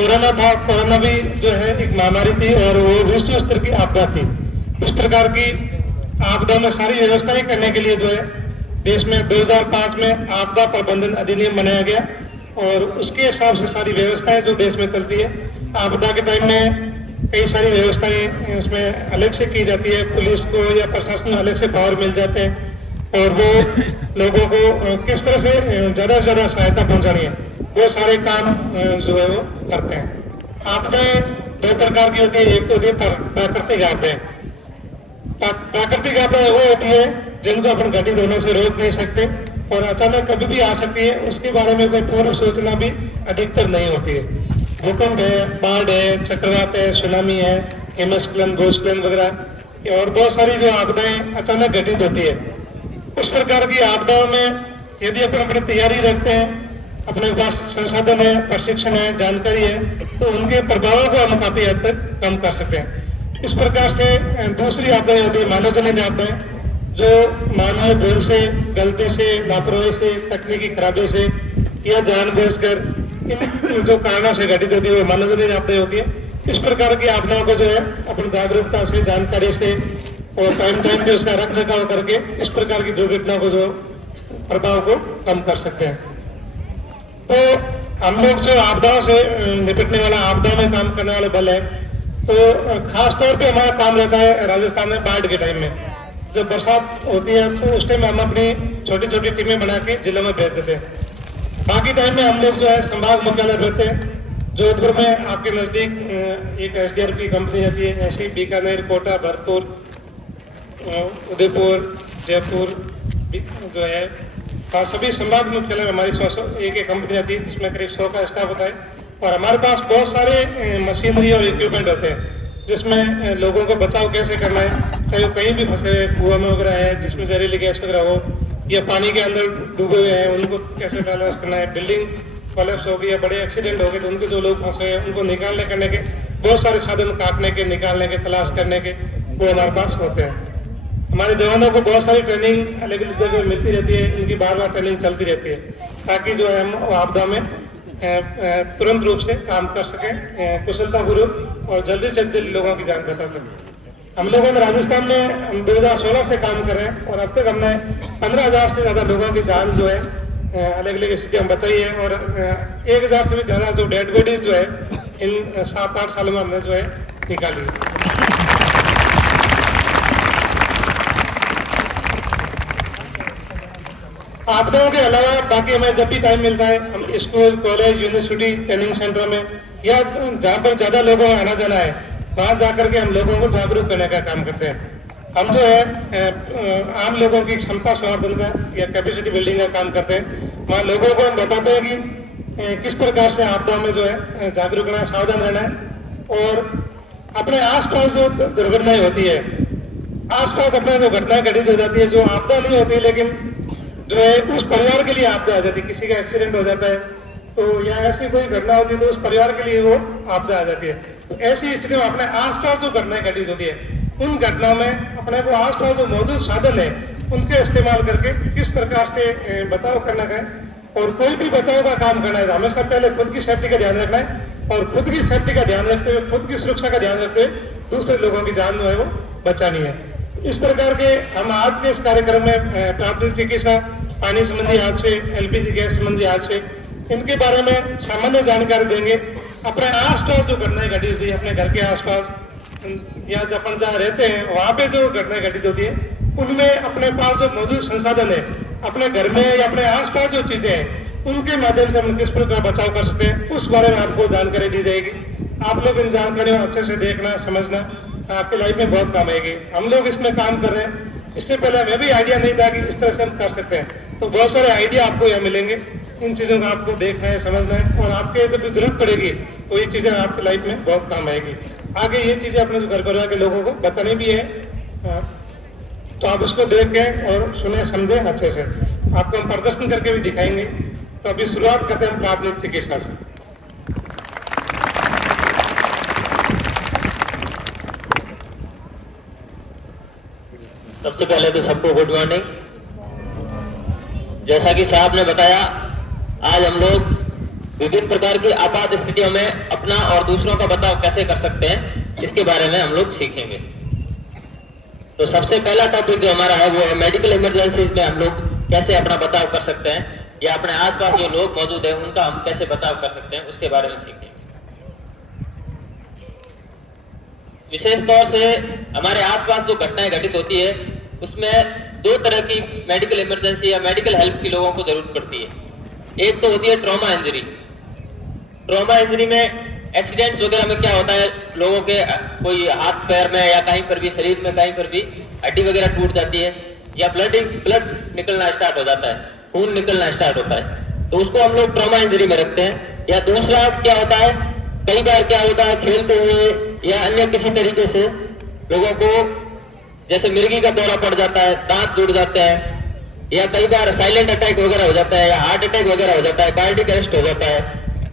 Corona था, corona भी जो है एक महामारी थी और वो विश्व स्तर की आपदा थी। इस प्रकार की आपदा में सारी व्यवस्थाएं करने के लिए जो है देश में 2005 में आपदा प्रबंधन अधिनियम बनाया गया और उसके हिसाब से सारी व्यवस्थाएं जो देश में चलती है, आपदा के टाइम में कई सारी व्यवस्थाएं उसमें अलग से की जाती है। पुलिस को या प्रशासन अलग से पावर मिल जाते हैं और वो लोगों को किस तरह से ज्यादा से ज्यादा सहायता पहुंचानी है, वो सारे काम जो है वो करते हैं। आपदाएं दो प्रकार की होती है, एक तो होती है प्राकृतिक आपदाएं। प्राकृतिक आपदाएं वो होती है जिनको अपन घटित होने से रोक नहीं सकते और अचानक कभी भी आ सकती है, उसके बारे में कोई पूर्व सूचना भी अधिकतर नहीं होती है। भूकंप है, बाढ़ है, चक्रवात है, सुनामी है, हिमस्खलन, भूस्खलन वगैरह और बहुत सारी जो आपदाएं अचानक घटित होती है। उस प्रकार की आपदाओं में यदि अपन अपनी तैयारी रखते हैं, अपने पास संसाधन है, प्रशिक्षण है, जानकारी है, तो उनके प्रभावों को हम काफी हद तक कम कर सकते हैं। इस प्रकार से दूसरी आपदाएं होती है मानव जनित आपदाएं, जो मानवीय भूल से, गलती से, लापरवाही से, तकनीकी खराबी से या जानबूझकर इन जो कारणों से घटित होती है वो मानव जनित आपदाएं होती है। इस प्रकार की आपदाओं को जो है अपन जागरूकता से, जानकारी से और टाइम पे उसका रख रखाव करके इस प्रकार की दुर्घटना को जो प्रभाव को कम कर सकते हैं। तो हम लोग जो आपदाओं से निपटने वाला, आपदा में काम करने वाले बल है, तो खास तौर पे हमारा काम रहता है राजस्थान में बाढ़ के टाइम में। जब बरसात होती है तो उस टाइम हम अपनी छोटी छोटी टीमें बना के जिलों में भेज देते हैं। बाकी टाइम में हम लोग जो है संभाग मुख्यालय रहते हैं। जोधपुर में आपके नजदीक एक SDR की कंपनी रहती है, ऐसी बीकानेर, कोटा, भरतपुर, उदयपुर, जयपुर जो है सभी संभाग मुख्यालय में हमारी 100 एक कंपनी आती है जिसमें करीब 100 का स्टाफ होता है और हमारे पास बहुत सारे मशीनरी और इक्विपमेंट होते हैं जिसमें लोगों को बचाव कैसे करना है, चाहे वो कहीं भी फंसे कुआं में वगैरह है जिसमें जहरीली गैस वगैरह हो या पानी के अंदर डूबे हुए हैं उनको कैसे बैलेंस करना है, बिल्डिंग कोलैप्स हो गई या बड़े एक्सीडेंट हो गए तो उनको जो लोग फंसे हैं उनको निकालने करने के बहुत सारे साधन, काटने के, निकालने के, तलाश करने के, वो हमारे पास होते हैं। हमारे जवानों को बहुत सारी ट्रेनिंग अलग अलग जगह मिलती रहती है, इनकी बार बार ट्रेनिंग चलती रहती है ताकि जो है हम आपदा में तुरंत रूप से काम कर सकें, कुशलतापूर्वक और जल्दी से जल्दी लोगों की जान बचा सकें। हम लोगों ने राजस्थान में 2016 से काम कर रहे हैं और अब तक हमने 15,000 से ज्यादा लोगों की जान जो है अलग अलग स्थितियों में बचाई है और 1,000 से भी ज्यादा जो डेड बॉडीज जो है इन 7-8 सालों में हमने जो है निकाली है। आपदाओं के अलावा बाकी हमें जब भी टाइम मिलता है हम school, college, university, training centre में या जहाँ पर ज्यादा लोगों का आना जाना है वहां जाकर के हम लोगों को जागरूक करने का काम करते हैं। हम जो है आम लोगों की क्षमता संवर्धन का या कैपेसिटी बिल्डिंग का काम करते हैं। वहाँ लोगों को हम बताते हैं कि किस प्रकार से आपदा में जो है जागरूक रहना है, सावधान रहना है और अपने आसपास जो दुर्घटनाएं होती है, आसपास अपने जो घटनाएं घटित हो जाती है जो आपदा नहीं होती लेकिन जो है उस परिवार के लिए आपदा आ जाती है, किसी का एक्सीडेंट हो जाता है तो या ऐसी कोई घटना होती है तो उस परिवार के लिए वो आपदा आ जाती है। तो ऐसी स्थिति में अपने आसपास जो घटनाएं घटित होती है उन घटनाओं में अपने को आसपास जो मौजूद साधन है उनके इस्तेमाल करके किस प्रकार से बचाव करना है और कोई भी बचाव का काम करना है हमेशा पहले खुद की सेफ्टी का ध्यान रखना है और खुद की सेफ्टी का ध्यान रखते हुए, खुद की सुरक्षा का ध्यान रखते हुए दूसरे लोगों की जान जो है वो बचानी है। इस प्रकार के हम आज के इस कार्यक्रम में प्राथमिक चिकित्सा, पानी संबंधी हादसे, LPG गैस संबंधी हादसे, इनके बारे में सामान्य जानकारी देंगे। अपने आसपास जो घटनाएं घटित होती है, अपने घर के आसपास या अपन जहाँ रहते हैं वहां पे जो घटनाएं घटित होती है उनमें अपने पास जो मौजूद संसाधन है, अपने घर में या अपने आसपास जो चीजें हैं उनके माध्यम से हम किस प्रकार बचाव कर सकते हैं उस बारे में आपको जानकारी दी जाएगी। आप लोग इन जानकारियों को अच्छे से देखना, समझना, आपकी लाइफ में बहुत काम आएगी। हम लोग इसमें काम कर रहे हैं, इससे पहले हमें भी आइडिया नहीं था कि इस तरह से हम कर सकते हैं, तो बहुत सारे आइडिया आपको यहाँ मिलेंगे। इन चीजों को आपको देखना है, समझना है और आपके जब जरूरत पड़ेगी तो ये चीजें आपकी लाइफ में बहुत काम आएगी। आगे ये चीजें अपने जो घर परिवार के लोगों को बतानी भी है, तो आप उसको देख के और सुने, समझे अच्छे से। आपको हम प्रदर्शन करके भी दिखाएंगे। तो अभी शुरुआत करते हैं हम प्राथमिक चिकित्सा से। सबसे पहले तो सबको गुड मॉर्निंग। जैसा कि साहब ने बताया, आज हम लोग विभिन्न प्रकार की आपात स्थितियों में अपना और दूसरों का बचाव कैसे कर सकते हैं, इसके बारे में हम लोग सीखेंगे। तो सबसे पहला टॉपिक जो हमारा है वो है मेडिकल इमरजेंसी में हम लोग कैसे अपना बचाव कर सकते हैं, या अपने आसपास जो लोग मौजूद हैं उनका हम कैसे बचाव कर सकते हैं, उसके बारे में सीखेंगे। विशेष तौर से हमारे आसपास जो घटनाएं घटित होती है उसमें दो तरह की मेडिकल इमरजेंसी या मेडिकल हेल्प की लोगों को जरूरत पड़ती है। एक तो होती है ट्रॉमा इंजरी। ट्रॉमा इंजरी में एक्सीडेंट्स वगैरह में क्या होता है, लोगों के कोई हाथ पैर में या कहीं पर भी शरीर में कहीं पर भी हड्डी वगैरह टूट जाती है या ब्लड निकलना स्टार्ट हो जाता है, खून निकलना स्टार्ट होता है, तो उसको हम लोग ट्रॉमा इंजरी में रखते हैं। या दूसरा क्या होता है, कई बार क्या होता है खेलते हुए या अन्य किसी तरीके से लोगों को जैसे मिर्गी का दौरा पड़ जाता है, दांत टूट जाते हैं, या कई बार साइलेंट अटैक वगैरह हो जाता है या हार्ट अटैक वगैरह हो जाता है, कार्डियक अरेस्ट हो जाता है,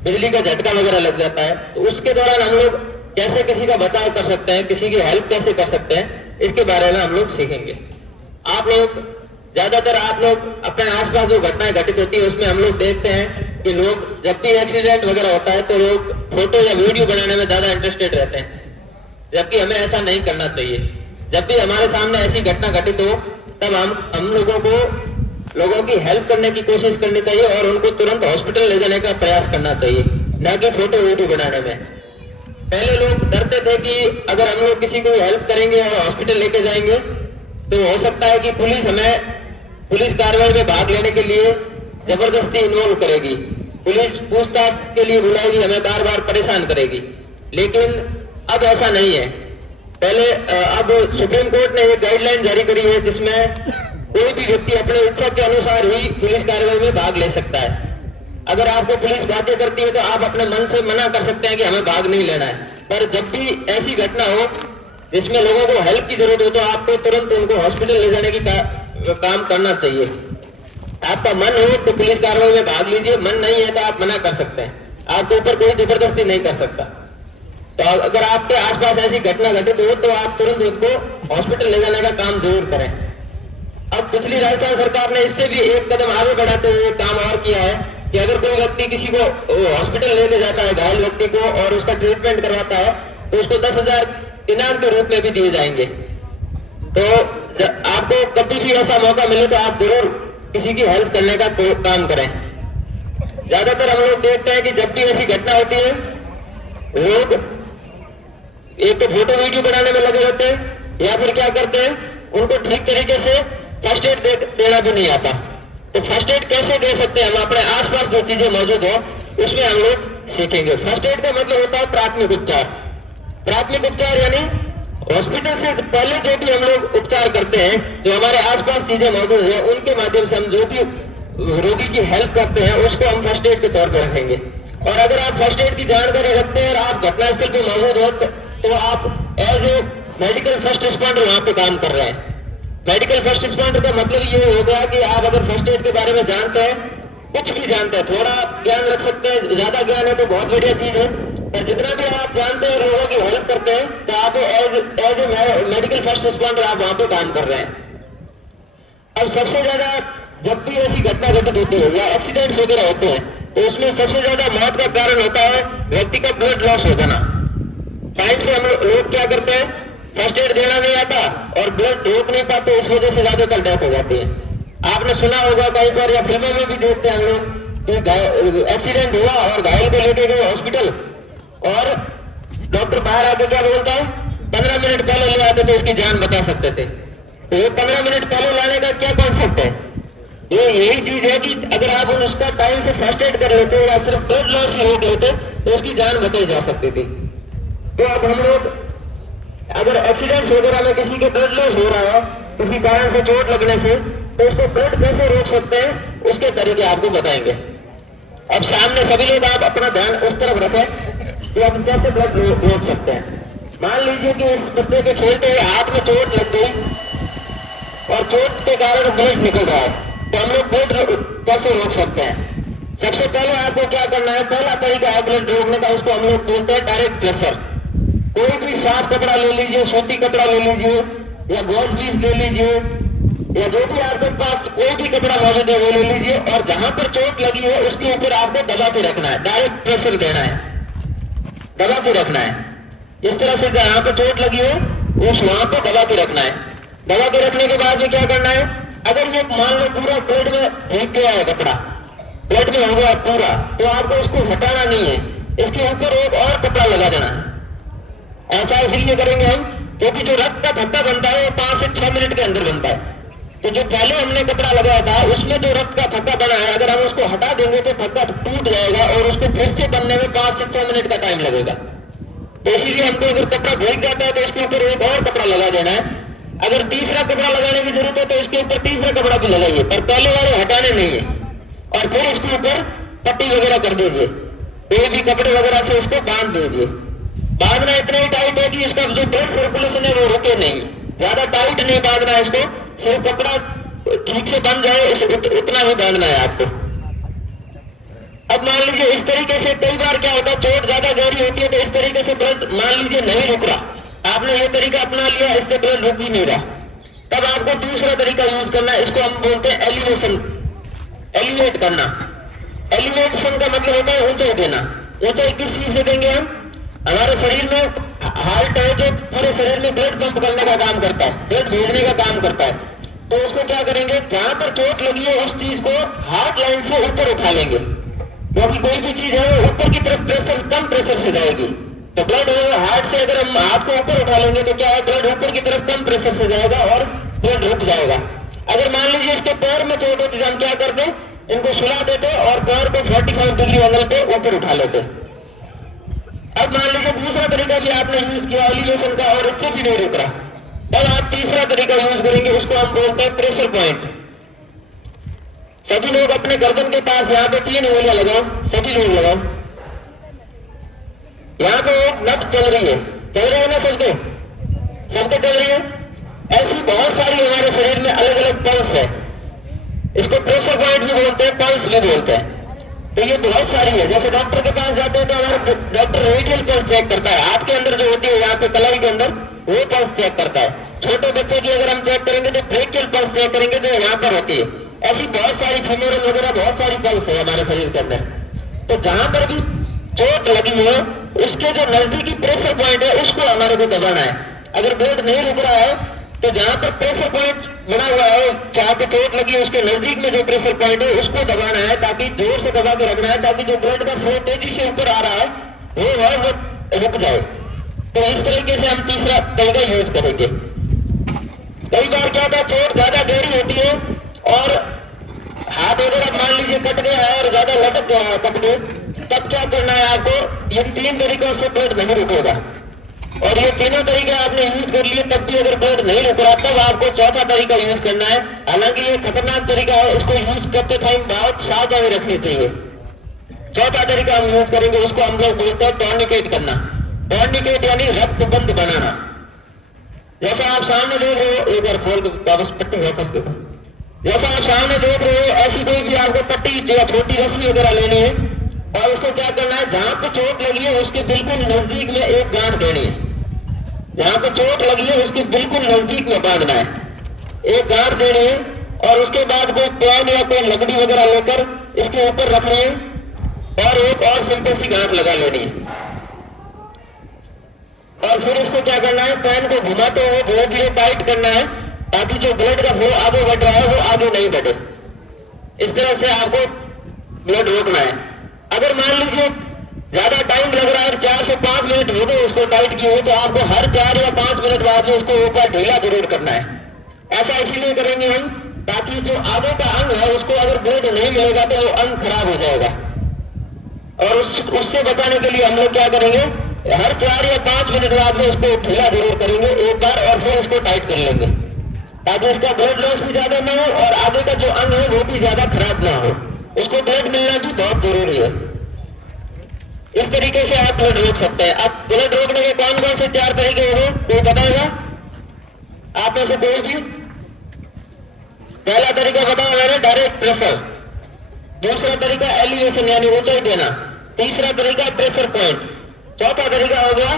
बिजली का झटका वगैरह लग जाता है, तो उसके दौरान हम लोग कैसे किसी का बचाव कर सकते हैं, किसी की हेल्प कैसे कर सकते हैं, इसके बारे में हम लोग सीखेंगे। आप लोग ज्यादातर अपने आसपास जो घटनाएं घटित होती है उसमें हम लोग देखते हैं कि लोग जब भी एक्सीडेंट वगैरह होता है तो लोग फोटो या वीडियो बनाने में ज्यादा इंटरेस्टेड रहते हैं, जबकि हमें ऐसा नहीं करना चाहिए। जब भी हमारे सामने ऐसी घटना घटित हो तब हम लोगों की हेल्प करने की कोशिश करनी चाहिए और उनको तुरंत हॉस्पिटल ले जाने का प्रयास करना चाहिए, न कि फोटो वीडियो बनाने में। पहले लोग डरते थे कि अगर हम लोग किसी को हेल्प करेंगे और हॉस्पिटल लेके जाएंगे तो हो सकता है कि पुलिस कार्रवाई में भाग लेने के लिए जबरदस्ती इन्वॉल्व करेगी, पुलिस पूछताछ के लिए बुलाएगी, हमें बार बार परेशान करेगी। लेकिन अब ऐसा नहीं है। अब सुप्रीम कोर्ट ने एक गाइडलाइन जारी करी है जिसमें कोई भी व्यक्ति अपनी इच्छा के अनुसार ही पुलिस कार्रवाई में भाग ले सकता है। अगर आपको पुलिस बाध्य करती है तो आप अपने मन से मना कर सकते हैं कि हमें भाग नहीं लेना है, पर जब भी ऐसी घटना हो जिसमें लोगों को हेल्प की जरूरत हो तो आपको तुरंत उनको हॉस्पिटल ले जाने की काम करना चाहिए। आपका मन हो तो पुलिस कार्रवाई में भाग लीजिए, मन नहीं है तो आप मना कर सकते हैं, आपके ऊपर कोई जबरदस्ती नहीं कर सकता। तो अगर आपके आसपास ऐसी घटना घटित हो तो आप तुरंत उनको हॉस्पिटल ले जाने का काम जरूर करें। अब पिछली राजस्थान सरकार ने इससे भी एक कदम आगे बढ़ाते हुए काम और किया है कि अगर कोई व्यक्ति किसी को हॉस्पिटल लेके जाता है, घायल व्यक्ति को, और उसका ट्रीटमेंट करवाता है तो उसको 10,000 इनाम के रूप में भी दिए जाएंगे। तो आपको कभी भी ऐसा मौका मिले तो आप जरूर किसी की हेल्प करने का काम करें। ज्यादातर हम लोग देखते हैं कि जब भी ऐसी घटना होती है लोग एक तो फोटो वीडियो बनाने में लगे रहते हैं या फिर क्या करते हैं, उनको ठीक तरीके से फर्स्ट एड देना भी नहीं आता। तो फर्स्ट एड कैसे दे सकते हैं हम, अपने आसपास जो चीजें मौजूद हो उसमें हम लोग सीखेंगे। फर्स्ट एड का मतलब होता है प्राथमिक उपचार। प्राथमिक उपचार यानी हॉस्पिटल से पहले जो भी हम लोग उपचार करते हैं, जो हमारे आसपास चीजें मौजूद है उनके माध्यम से हम जो भी रोगी की हेल्प करते हैं उसको हम फर्स्ट एड के तौर पर रखेंगे। और अगर आप फर्स्ट एड की जानकारी रखते हैं और आप घटनास्थल पर मौजूद हो तो आप as a medical first responder वहां पे काम कर रहे हैं। मेडिकल फर्स्ट रिस्पॉन्डर का मतलब ये हो गया कि आप अगर फर्स्ट एड के बारे में जानते हैं, कुछ भी जानते हैं, थोड़ा ज्ञान रख सकते हैं, ज्यादा ज्ञान है तो बहुत बढ़िया चीज है, पर जितना भी आप जानते हैं, लोगों की हेल्प करते हैं, तो आप as a medical first responder आप वहां पे काम कर रहे हैं। अब सबसे ज्यादा जब भी ऐसी घटना घटित होती है या एक्सीडेंट्स वगैरह होते हैं तो उसमें सबसे ज्यादा मौत का कारण होता है व्यक्ति का ब्लड लॉस हो जाना। टाइम से हम लोग क्या करते हैं, फर्स्ट एड देना नहीं आता और ब्लड रोक नहीं पाते, इस वजह से ज्यादातर डेथ हो जाती है। आपने सुना होगा कई बार या फिल्मों में भी देखते हैं हम लोग कि एक्सीडेंट हुआ और घायल को लेके गए हॉस्पिटल और डॉक्टर बाहर आके क्या बोलता है, 15 मिनट पहले ले आते तो इसकी जान बचा सकते थे। तो ये 15 मिनट पहले लाने का क्या कॉन्सेप्ट है? ये यही चीज है कि अगर आप उसका टाइम से फर्स्ट एड कर लेते या सिर्फ ब्लड लॉस ही रोक लेते तो उसकी जान बचाई जा सकती थी। तो अब हम लोग अगर एक्सीडेंट्स वगैरह में किसी के ब्लड लॉस हो रहा है किसी कारण से, चोट लगने से, तो उसको ब्लड कैसे रोक सकते हैं उसके तरीके आपको बताएंगे। अब सामने सभी लोग आप अपना ध्यान उस तरफ रखें कि आप कैसे ब्लड रोक सकते हैं। मान लीजिए कि इस बच्चे के खेलते हुए हाथ में चोट लग गई और चोट के कारण ब्लड निकल रहा है, तो हम लोग ब्लड कैसे रोक सकते हैं? सबसे पहले आपको क्या करना है, पहला तरीका है ब्लड रोकने का, उसको हम लोग बोलते हैं डायरेक्ट प्रेशर। कोई भी साफ कपड़ा ले लीजिए, सूती कपड़ा ले लीजिए या गॉज पीस ले लीजिए या जो भी आपके पास कोई भी कपड़ा मौजूद है वो ले लीजिए और जहां पर चोट लगी है उसके ऊपर आपको दबा के रखना है, डायरेक्ट प्रेशर देना है, दबा के रखना है। इस तरह से जहां पर चोट लगी हो उस वहां पर दबा के रखना है। दबा के रखने के बाद में क्या करना है, अगर ये मान लो पूरा ब्लड में भीग गया है, कपड़ा ब्लड में हो गया पूरा, तो आपको इसको हटाना नहीं है, इसके ऊपर एक और कपड़ा लगा देना है। ऐसा इसलिए करेंगे हम क्योंकि जो रक्त का थक्का बनता है वो 5 से 6 मिनट के अंदर बनता है। तो जो पहले हमने कपड़ा लगाया था उसमें जो रक्त का थक्का बना है, अगर हम उसको हटा देंगे तो थक्का टूट जाएगा और उसको फिर से बनने में 5 से 6 मिनट का टाइम लगेगा। तो इसीलिए हमको अगर कपड़ा भीग जाता है तो इसके ऊपर एक और कपड़ा लगा देना है। अगर तीसरा कपड़ा लगाने की जरूरत है तो इसके ऊपर तीसरा कपड़ा भी लगाइए, पर पहले वाले हटाने नहीं है। और फिर इसके ऊपर पट्टी वगैरह कर दीजिए, कोई भी कपड़े वगैरह से इसको बांध दीजिए। बांधना इतना ही टाइट है कि इसका जो ब्लड सर्कुलेशन है वो रुके नहीं, ज्यादा टाइट नहीं बांधना है इसको, सिर्फ कपड़ा ठीक से बन जाए उतना ही बांधना है आपको। अब मान लीजिए इस तरीके से कई बार क्या होता है, चोट ज्यादा गहरी होती है तो इस तरीके से ब्लड मान लीजिए नहीं रुक रहा, आपने ये तरीका अपना लिया, इससे ब्लड रुक ही नहीं रहा, तब आपको दूसरा तरीका यूज करना है। इसको हम बोलते हैं एलिवेशन, एलिवेट करना। एलिवेशन का मतलब होता है ऊंचाई देना। ऊंचाई किस चीज से देंगे हम, हमारे शरीर में हार्ट है जो पूरे शरीर में ब्लड पंप करने का काम करता है, ब्लड भेजने का काम करता है। तो उसको क्या करेंगे, जहां पर चोट लगी है उस चीज को हार्ट लाइन से ऊपर उठा लेंगे, क्योंकि कोई भी चीज है वो ऊपर की तरफ प्रेशर, कम प्रेशर से जाएगी। तो ब्लड हार्ट से अगर हम हाथ को ऊपर उठा लेंगे तो क्या है, ब्लड ऊपर की तरफ कम प्रेशर से जाएगा और ब्लड रुक जाएगा। अगर मान लीजिए इसके पैर में चोट होती तो हम क्या करते, इनको सुला देते और पैर को 45 डिग्री एंगल पे ऊपर उठा लेते। अब मान लीजिए दूसरा तरीका भी आपने यूज किया एलिवेशन का और इससे भी नहीं रुक रहा, तब आप तीसरा तरीका यूज करेंगे, उसको हम बोलते हैं प्रेशर पॉइंट। सभी लोग अपने गर्दन के पास यहाँ पे 3 उंगलियां लगाओ, सभी लोग लगाओ। यहाँ पे एक नब्ज चल रही है ना सबके, सबके चल रही है। ऐसी बहुत सारी हमारे शरीर में अलग अलग पल्स है, इसको प्रेशर पॉइंट भी बोलते हैं, पल्स भी बोलते हैं। तो ये बहुत सारी है। जैसे डॉक्टर के पास जाते हैं तो हमारा डॉक्टर रेडियल पल्स चेक करता है, हाथ के अंदर जो होती है यहाँ पे कलाई के अंदर, वो पल्स चेक करता है। छोटे बच्चे की अगर हम चेक करेंगे तो ब्रेकियल पल्स चेक करेंगे जो यहाँ पर होती है। ऐसी बहुत सारी फीमोरल वगैरह बहुत सारी पल्स है हमारे शरीर के अंदर। तो जहां पर भी चोट लगी है उसके जो नजदीकी प्रेशर पॉइंट है उसको हमारे को दबाना है। अगर ब्लड नहीं रुक रहा है तो जहां पर प्रेशर पॉइंट बना हुआ है, जहां पे चोट लगी है उसके नजदीक में जो प्रेशर पॉइंट है उसको दबाना है, ताकि जोर से दबा के रखना है, ताकि जो ब्लड का फ्लो तेजी से ऊपर आ रहा है वो रुक जाए। तो इस तरीके से हम तीसरा तरीका यूज करेंगे। कई बार क्या होता है, चोट ज्यादा गहरी होती है और हाथ वगैरह मान लीजिए कट गया है और ज्यादा लटक गया है कट के, तब क्या करना है आपको, इन 3 तरीकों से ब्लड नहीं रुकेगा। और ये तीनों तरीके आपने यूज कर लिए तब भी अगर ब्लड नहीं रुक रहा, तब आपको चौथा तरीका यूज करना है। हालांकि ये खतरनाक तरीका है, इसको यूज करते टाइम बहुत सावधानी रखनी चाहिए। चौथा तरीका हम यूज करेंगे, उसको हम लोग बोलते हैं टॉर्निकेट करना। टॉर्निकेट यानी रक्त बंद बनाना। जैसा आप सामने देख रहे हो, एक बार खोल के वापस पट्टी वापस देखो, जैसा आप सामने देख रहे हो ऐसी कोई भी आपको पट्टी या छोटी रस्सी वगैरह लेनी है और उसको क्या करना है, जहां पे चोट लगी है उसके बिल्कुल नजदीक में एक गांठ देनी है। जहां पे चोट लगी है उसके बिल्कुल नजदीक में बांधना है, एक गांठ देनी है और उसके बाद कोई पेन या कोई लकड़ी वगैरह लेकर इसके ऊपर रखनी है और एक और सिंपल सी गांठ लगा लेनी है। और फिर इसको क्या करना है, पेन को घुमाते हुए धीरे धीरे टाइट करना है, ताकि जो ब्लड का फ्लो आगे बढ़ रहा है वो आगे नहीं बढ़े। इस तरह से आपको ब्लड रोकना है। अगर मान लीजिए ज्यादा टाइम लग रहा है, 4 से 5 मिनट हो गए इसको टाइट किए हुए, तो आपको हर 4 या 5 मिनट बाद में इसको ऊपर ढीला जरूर करना है। ऐसा इसीलिए करेंगे हम, ताकि जो आगे का अंग है उसको अगर ब्लड नहीं मिलेगा तो वो अंग खराब हो जाएगा। और उससे बचाने के लिए हम लोग क्या करेंगे, हर 4 या 5 मिनट बाद में इसको ढीला जरूर करेंगे एक बार और फिर इसको टाइट कर लेंगे, ताकि इसका ब्लड लॉस भी ज्यादा ना हो और आगे का जो अंग है वो भी ज्यादा खराब ना हो। उसको ब्लड मिलना भी बहुत जरूरी है। इस तरीके से आप ब्लड रोक सकते हैं। अब ब्लड रोकने के कौन कौन से 4 तरीके होंगे, कोई बताएगा आप में से कोई भी? पहला तरीका बताया मैंने, डायरेक्ट प्रेशर। दूसरा तरीका एलिवेशन यानी ऊंचाई देना। तीसरा तरीका प्रेशर पॉइंट। चौथा तरीका हो गया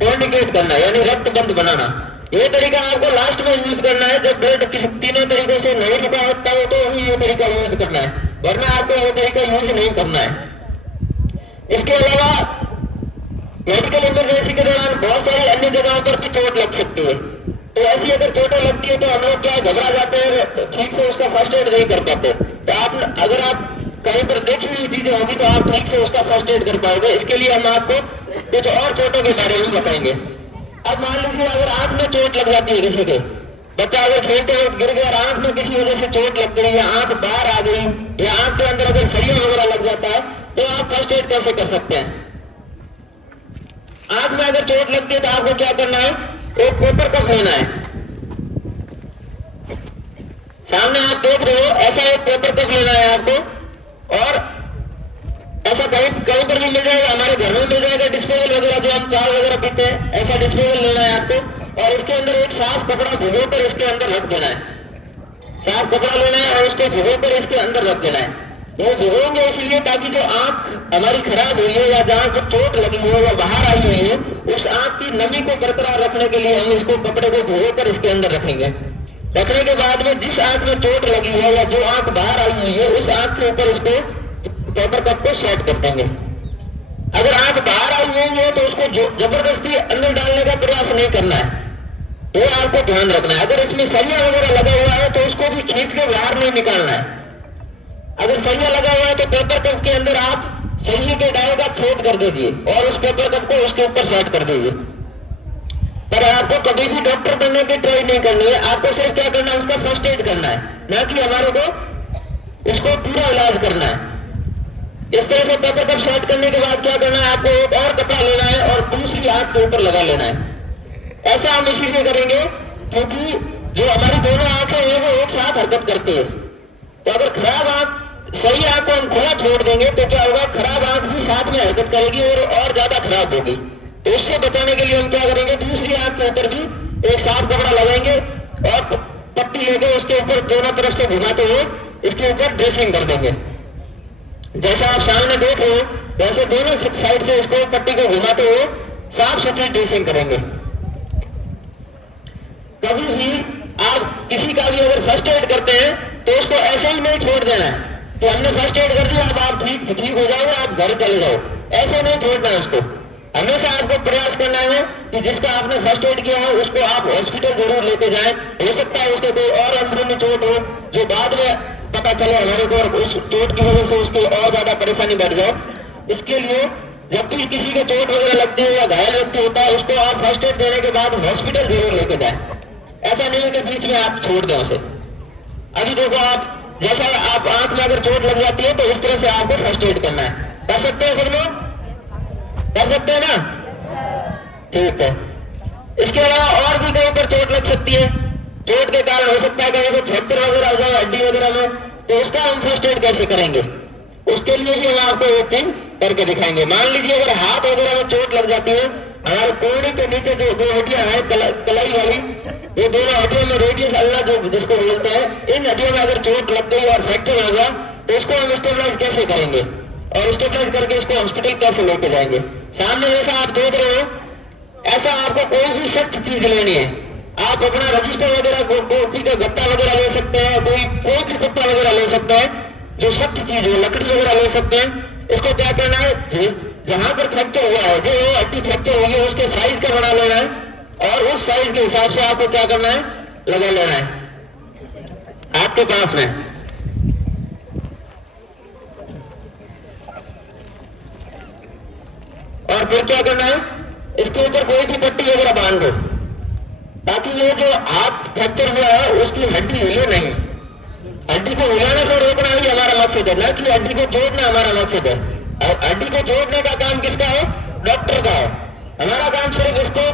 टॉर्निकेट करना यानी रक्त बंद बनाना। ये तरीका आपको लास्ट में यूज करना है, जब ब्लड किसी तीनों तरीकों से नहीं रुका होता हो तो ही ये तरीका यूज करना है, वरना आपको ये तरीका यूज नहीं करना है। इसके अलावा मेडिकल इमरजेंसी के दौरान बहुत सारी अन्य जगहों पर भी चोट लग सकती है, तो ऐसी अगर चोटें लगती है तो हम लोग क्या घबरा जाते हैं, ठीक से उसका फर्स्ट एड नहीं कर पाते। तो आप अगर आप कहीं पर देखी हुई चीजें होगी तो आप ठीक से उसका फर्स्ट एड कर पाओगे। इसके लिए हम आपको कुछ और चोटों के बारे में बताएंगे। अब मान लीजिए अगर आंख में चोट लग जाती है किसी के, बच्चा अगर खेलते हुए गिर गया और आंख में किसी वजह से चोट लग गई या आंख बाहर आ गई या आंख के अंदर अगर सरिया वगैरह लग जाता है, तो आप फर्स्ट एड कैसे कर सकते हैं? आंख में अगर चोट लगती है तो आपको क्या करना है, एक पेपर कप लेना है। सामने आप देख रहे हो, ऐसा एक पेपर कप लेना है आपको, और ऐसा कहीं कहीं पर भी मिल जाएगा, हमारे घर में मिल जाएगा डिस्पोजल वगैरह, जो हम चाय वगैरह पीते हैं, ऐसा डिस्पोजल लेना है आपको, और इसके अंदर एक साफ कपड़ा भिगोकर इसके अंदर रख देना है। साफ कपड़ा लेना है और उसको भिगोकर इसके अंदर रख देना है। वो भिगोएंगे इसलिए ताकि जो आंख हमारी खराब हुई है या जहां पर चोट लगी है या बाहर आई हुई है, उस आंख की नमी को बरकरार रखने के लिए हम इसको कपड़े को भिगोकर इसके अंदर रखेंगे। रखने के बाद में जिस आंख में चोट लगी है या जो आंख बाहर आई हुई है, उस आंख के ऊपर इसको पेपर कप को सेट कर देंगे। अगर आंख बाहर आई हुई है तो उसको जबरदस्ती अंदर डालने का प्रयास नहीं करना है, ये आपको ध्यान रखना है। अगर इसमें सरिया वगैरह लगा हुआ है तो उसको भी खींच के बाहर नहीं निकालना है। अगर सरिया लगा हुआ है तो पेपर कप के अंदर आप सरिये के डाई का छेद कर दीजिए और उस पेपर कप को उसके ऊपर सेट कर दीजिए। पर आपको कभी भी डॉक्टर बनने की ट्राई नहीं करनी है, आपको सिर्फ क्या करना है, उसका फर्स्ट एड करना है, ना कि हमारे को इसको पूरा इलाज करना है। इस तरह से पेपर कप सेट करने के बाद क्या करना है, आपको एक और कपड़ा लेना है और दूसरी आंख के ऊपर लगा लेना है। ऐसा हम इसीलिए करेंगे क्योंकि जो हमारी दोनों आंखें हैं वो एक साथ हरकत करती है। तो अगर खराब आंख, सही आंख को हम खुला छोड़ देंगे तो क्या होगा, खराब आंख भी साथ में हरकत करेगी और ज्यादा खराब होगी। तो उससे बचाने के लिए हम क्या करेंगे, दूसरी आंख के ऊपर भी एक साफ कपड़ा लगाएंगे और पट्टी लेके उसके ऊपर दोनों तरफ से घुमाते हुए इसके ऊपर ड्रेसिंग कर देंगे। जैसा आप सामने देख रहे हो, वैसे दोनों साइड से इसको पट्टी को घुमाते हुए साफ सुथरी ड्रेसिंग करेंगे। कभी भी आप किसी का भी अगर फर्स्ट एड करते हैं तो उसको ऐसे ही नहीं छोड़ देना है कि हमने फर्स्ट एड कर दिया, अब आप ठीक हो जाओ, आप घर चले जाओ, ऐसे नहीं छोड़ना है उसको। हमेशा आपको प्रयास करना है कि जिसका आपने फर्स्ट एड किया है उसको आप हॉस्पिटल जरूर लेके जाएं। हो सकता है उसके कोई और अंदरूनी चोट हो जो बाद में पता चले हमारे को, और उस चोट की वजह से उसकी और ज्यादा परेशानी बढ़ जाए। इसके लिए जब भी किसी के चोट वगैरह लगती है या घायल व्यक्ति होता है, उसको आप फर्स्ट एड देने के बाद हॉस्पिटल जरूर लेके जाएं। ऐसा नहीं है कि बीच में आप छोड़ दें उसे। अभी देखो, आप जैसा आप आंख में अगर चोट लग जाती है तो इस तरह से आपको फर्स्ट एड करना है। कर सकते हैं सब लोग? कर सकते हैं ना? ठीक है। इसके अलावा और भी कहीं पर चोट लग सकती है, चोट के कारण हो सकता है कहीं पर फ्रैक्चर वगैरह हो जाए हड्डी वगैरह में, तो उसका हम फर्स्ट एड कैसे करेंगे, उसके लिए भी हम आपको एक चीज करके दिखाएंगे। मान लीजिए अगर हाथ वगैरह में चोट लग जाती है, हमारे कोहनी के नीचे जो दो हड्डियां हैं कलाई वाली, ये दोनों हड्डियों में रेडियस अल्ना जो जिसको बोलते हैं, इन हड्डियों में अगर चोट लग गई और फ्रैक्चर हो गया तो इसको हम स्टेबलाइज कैसे करेंगे और स्टेबलाइज करके इसको हॉस्पिटल कैसे लेके जाएंगे। सामने जैसा आप देख रहे हो, ऐसा आपको कोई भी सख्त चीज लेनी है, आप अपना रजिस्टर वगैरह कॉपी का गत्ता वगैरह ले सकते हैं, कोई भी कुत्ता वगैरह ले सकते हैं, जो सख्त चीज है, लकड़ी वगैरह ले सकते हैं। इसको क्या करना है, जहां पर फ्रैक्चर हुआ है, जो हड्डी फ्रैक्चर हुई है, उसके साइज का बना लेना है और उस साइज के हिसाब से आपको क्या करना है, लगा लेना है हाथ के पास में। और फिर क्या करना है, इसके ऊपर कोई भी पट्टी वगैरह बांध दो ताकि ये जो हाथ फ्रैक्चर हुआ है उसकी हड्डी हिले नहीं। हड्डी को हिलाने से रोकना ही हमारा मकसद है, ना कि हड्डी को जोड़ना हमारा मकसद है। और हड्डी को जोड़ने का काम किसका है, डॉक्टर का है। हमारा काम सिर्फ इसको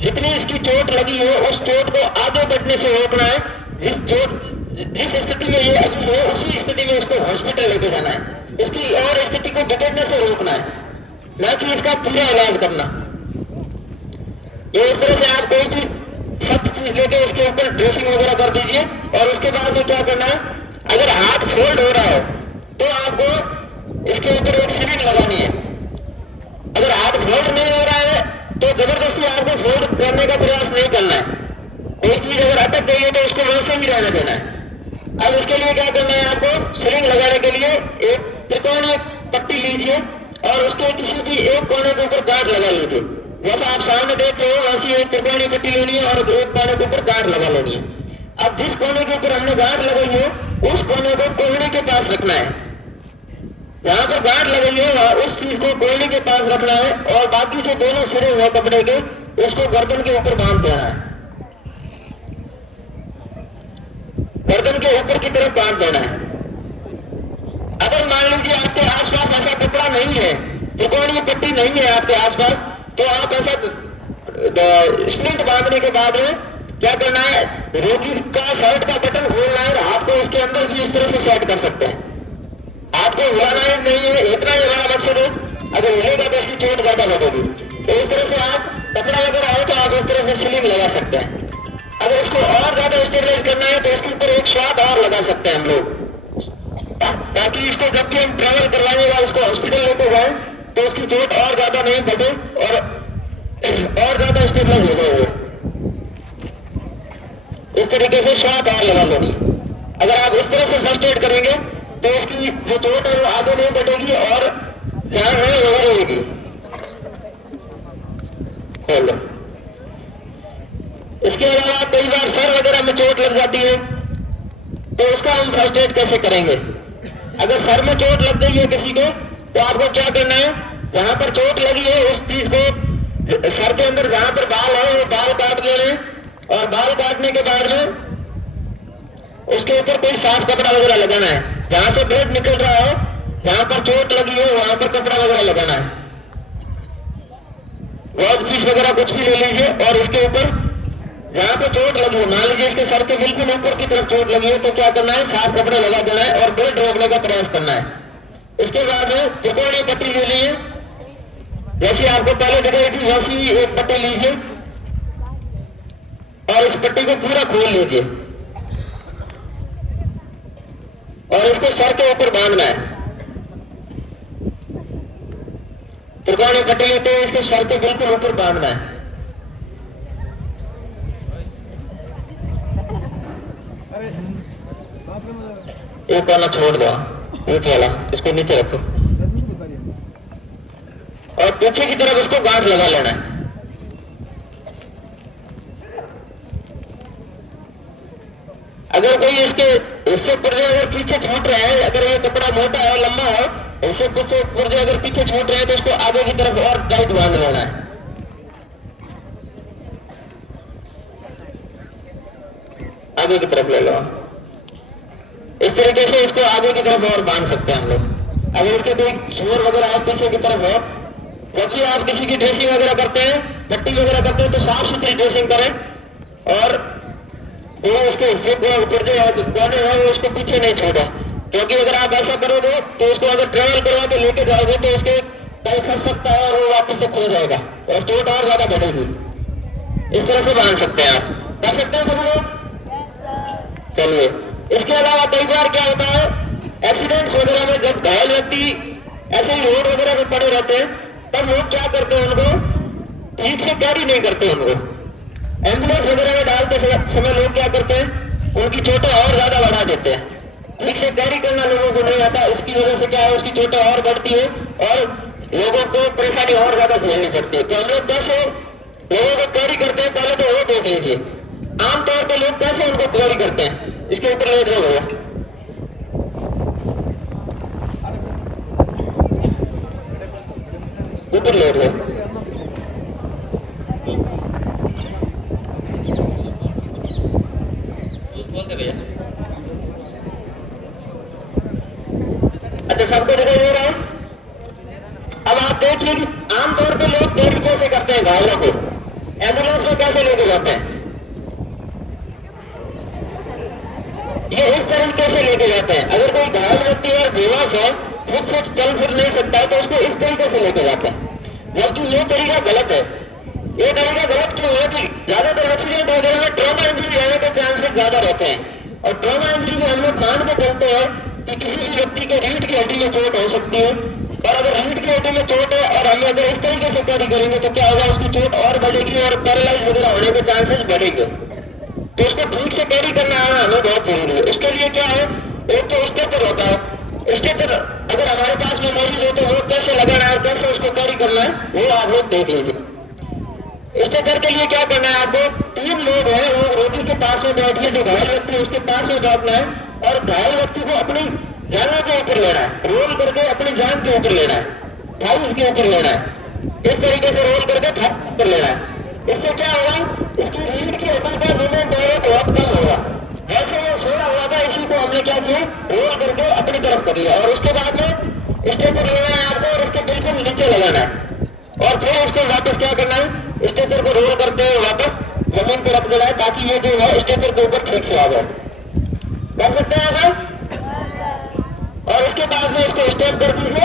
जितनी इसकी चोट लगी है उस चोट को आगे बढ़ने से रोकना है। जिस स्थिति में ये अभी है उसी स्थिति में इसको हॉस्पिटल लेके जाना है, इसकी और स्थिति को बिगड़ने से रोकना है, ना कि इसका पूरा इलाज करना। ये इस तरह से आप कोई भी सख्त चीज लेके इसके ऊपर ड्रेसिंग वगैरह कर दीजिए और उसके बाद में क्या करना है, अगर हाथ फोल्ड हो रहा है तो आपको इसके ऊपर एक सिलिंग लगानी है। अगर हाथ फोल्ड नहीं हो रहा है तो जबरदस्ती आपको फोल्ड करने का प्रयास नहीं करना है। एक चीज अगर अटक गई है तो उसको वैसे ही रहने देना है। अब इसके लिए क्या करना है, आपको स्लिंग लगाने के लिए एक त्रिकोणीय पट्टी लीजिए और उसके किसी भी एक कोने के ऊपर गांठ लगा लीजिए। जैसा आप सामने देख रहे हो वैसी एक त्रिकोणीय पट्टी लेनी है और एक कोने के ऊपर गांठ लगा लेनी है। अब जिस कोने के ऊपर हमने गांठ लगाई है उस कोने को कोहनी के पास रखना है। जहां पर गांठ लगाई है वहां उस चीज को कोहनी के पास रखना है और बाकी जो दोनों सिरे हुए कपड़े के उसको गर्दन के ऊपर बांध देना है। गर्दन के ऊपर की तरफ बांध देना है। अगर मान लीजिए आपके आसपास ऐसा कपड़ा नहीं है, त्रिकोणीय पट्टी नहीं है आपके आसपास, तो आप ऐसा स्प्लिंट बांधने के बाद में क्या करना है, रोगी का शर्ट का बटन खोलना है और हाथ को इसके अंदर भी इस तरह से सेट कर सकते हैं। हाथ को हिलाना ही नहीं है, इतना ही हमारा मकसद है। अगर हिलेगा तो इसकी चोट ज्यादा बढ़ेगी। तो इस तरह से आप कपड़ा अगर आए तो आप इस तरह से स्लिंग लगा सकते हैं। अगर इसको और ज्यादा स्टेबलाइज करना है तो इसके ऊपर एक स्वाद और लगा सकते हैं हम लोग, ताकि इसको जब भी हम ट्रेवल करवाएगा इसको हॉस्पिटल लेके जाए तो इसकी चोट और ज्यादा नहीं बढ़े और ज्यादा स्टेबलाइज हो जाए। इस तरीके से स्वाद और लगा लेनी। अगर आप इस तरह से फर्स्ट एड करेंगे तो इसकी जो चोट है वो आगे नहीं बढ़ेगी और जहां है वहां रहेगी। इसके अलावा कई बार सर वगैरह में चोट लग जाती है तो उसका हम फर्स्ट एड कैसे करेंगे। अगर सर में चोट लग गई है किसी को तो आपको क्या करना है, जहां पर चोट लगी है उस चीज को सर के अंदर जहां पर बाल है वो बाल काट लेने और बाल काटने के बाद में उसके ऊपर कोई साफ कपड़ा वगैरह लगाना है। जहां से ब्लड निकल रहा है, जहां पर चोट लगी है वहां पर कपड़ा वगैरह लगाना है। वॉच पीस वगैरह कुछ भी ले लीजिए और इसके ऊपर जहां पे चोट लगी है, मान लीजिए इसके सर के बिल्कुल ऊपर की तरफ चोट लगी है तो क्या करना है, साफ कपड़ा लगा देना है और ब्लड रोकने का प्रयास करना है। इसके बाद में त्रिकोणीय पट्टी ले लीजिए, जैसी आपको पहले दिखाई थी वैसी एक पट्टी लीजिए और इस पट्टी को पूरा खोल लीजिए और इसको सर के ऊपर बांधना है। त्रिकोणीय पट्टी लेते हैं, इसके सर के बिल्कुल ऊपर बांधना है। एक कोना छोड़ दो, बीच वाला इसको नीचे रखो और पीछे की तरफ इसको गांठ लगा लेना है। अगर कोई इसके हिस्से पुर्जे अगर पीछे छूट रहे हैं, अगर ये कपड़ा मोटा है लंबा है, हिस्से पुर्जे अगर पीछे छूट रहे हैं तो इसको आगे की तरफ और टाइट बांध लेना है। आगे की तरफ ले लो। इस तरीके से इसको आगे की तरफ और बांध सकते हैं हम लोग। अगर इसके कोई छोर वगैरह है पीछे की तरफ है, जब भी आप किसी की ड्रेसिंग वगैरह करते हैं, पट्टी वगैरह करते हैं तो साफ सुथरी ड्रेसिंग करें और वो उसके हिस्से को ऊपर जो कोने है वो उसको पीछे नहीं छोड़ा, क्योंकि अगर आप ऐसा करोगे तो उसको अगर ट्रेवल करवा के लेके जाओगे तो उसके कहीं फंस सकता है और वो वापस से खो जाएगा और चोट और ज्यादा बढ़ेगी। इस तरह से बांध सकते हैं, आप कर सकते हैं सब लोग। चलिए, इसके अलावा कई बार क्या होता है, एक्सीडेंट्स वगैरह में जब घायल व्यक्ति ऐसे ही रोड वगैरह में पड़े रहते हैं तब लोग क्या करते हैं, उनको ठीक से कैरी नहीं करते। उनको एम्बुलेंस वगैरह में डालते समय लोग क्या करते हैं, उनकी चोटें और ज्यादा बढ़ा देते हैं। ठीक से कैरी करना लोगों को नहीं आता, इसकी वजह से क्या है, उसकी चोटें और बढ़ती है और लोगों को परेशानी और ज्यादा झेलनी पड़ती है। तो हम लोग कैसे लोगों को कैरी करते हैं पहले तो वो देख लीजिए। आमतौर पर लोग कैसे उनको कैरी करते हैं, इसके ऊपर लेट जाओ भैया। ऊपर लेट जाओ। अच्छा, सबको दिखाई दे रहा है। अब आप देखिए कि आमतौर पे लोग कैरी कैसे करते हैं घायलों को, एम्बुलेंस में कैसे लेके जाते हैं। ये इस तरीके से लेके जाते हैं। अगर कोई घायल व्यक्ति है, बेहोश है, खुद से चल फिर नहीं सकता है तो उसको इस तरीके से लेके जाते हैं, जबकि ये तरीका गलत है। ये तरीका गलत क्यों है कि ज्यादातर एक्सीडेंट वगैरह में ट्रॉमा इंजरी रहने के चांसेस ज्यादा रहते हैं और ट्रॉमा इंजरी में हम लोग मान के चलते हैं कि किसी भी व्यक्ति के रीढ़ की हड्डी में चोट हो सकती है और अगर रीढ़ की हड्डी में चोट है और हम अगर इस तरीके से कैरी करेंगे तो क्या होगा, उसकी चोट और बढ़ेगी और पैरालाइज वगैरह होने के चांसेस बढ़ेंगे। ठीक से कैरी करना आना हमें बहुत जरूरी है। उसके लिए क्या है, एक तो स्ट्रेचर होता है। स्ट्रेचर अगर हमारे पास में मौजूद हो तो वो कैसे लगाना है, कैसे उसको कैरी करना है, वो आप लोग देख लीजिए। स्ट्रेचर के लिए क्या करना है आपको, 3 लोग हैं, वो रोगी के पास में बैठिए, जो घायल व्यक्ति है उसके पास में बैठना है और घायल व्यक्ति को अपनी जान के ऊपर लेना है, रोल करके अपनी जान के ऊपर लेना है, थाइस के ऊपर लेना है, इस तरीके से रोल करके थाइस के ऊपर लेना है। इससे क्या होगा, इसकी रीढ़ की हड्डी का मूवमेंट है बहुत कम होगा। जैसे वो सोया हुआ था, इसी को हमने क्या किया, रोल करके अपनी तरफ कर लिया और उसके बाद में स्ट्रेचर लेना है आपको और इसके बिल्कुल नीचे लगाना है और फिर इसको वापस क्या करना है, स्ट्रेचर को रोल करते हुए वापस जमीन पर रख देना है ताकि ये जो है स्ट्रेचर के ऊपर ठीक से आ जाए। कर सकते हैं ऐसा? और इसके बाद में इसको स्टेप कर दीजिए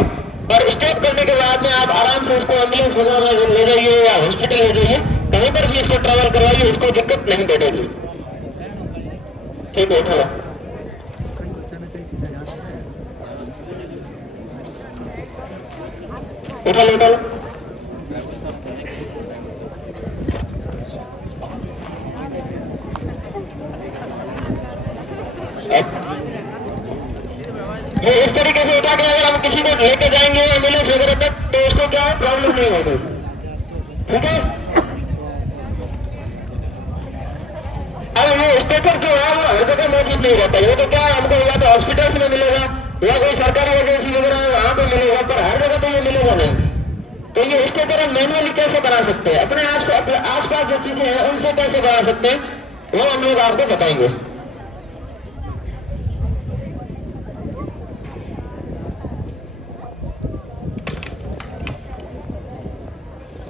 और स्टेप करने के बाद में आप आराम से इसको एम्बुलेंस वगैरह में ले जाइए या हॉस्पिटल ले जाइए, कहीं पर भी इसको ट्रैवल करवाइए, इसको दिक्कत नहीं बैठेगी। ठीक है, उठा लो, उठा लो, उठा लो। ये इस तरीके से उठा के अगर हम किसी को लेके जाएंगे एम्बुलेंस वगैरह तक तो उसको क्या है, प्रॉब्लम नहीं होगी। ठीक है, अब ये स्ट्रेचर जो है वो हर जगह मौजूद नहीं रहता। ये तो क्या है, हमको या तो हॉस्पिटल्स में मिलेगा या कोई सरकारी एजेंसी वगैरह है वहां पे मिलेगा, पर हर जगह तो ये मिलेगा नहीं। तो ये स्ट्रेचर हम मैनुअली कैसे बना सकते हैं, अपने आप से अपने आसपास जो चीजें हैं उनसे कैसे बना सकते हैं, वो हम लोग आपको बताएंगे।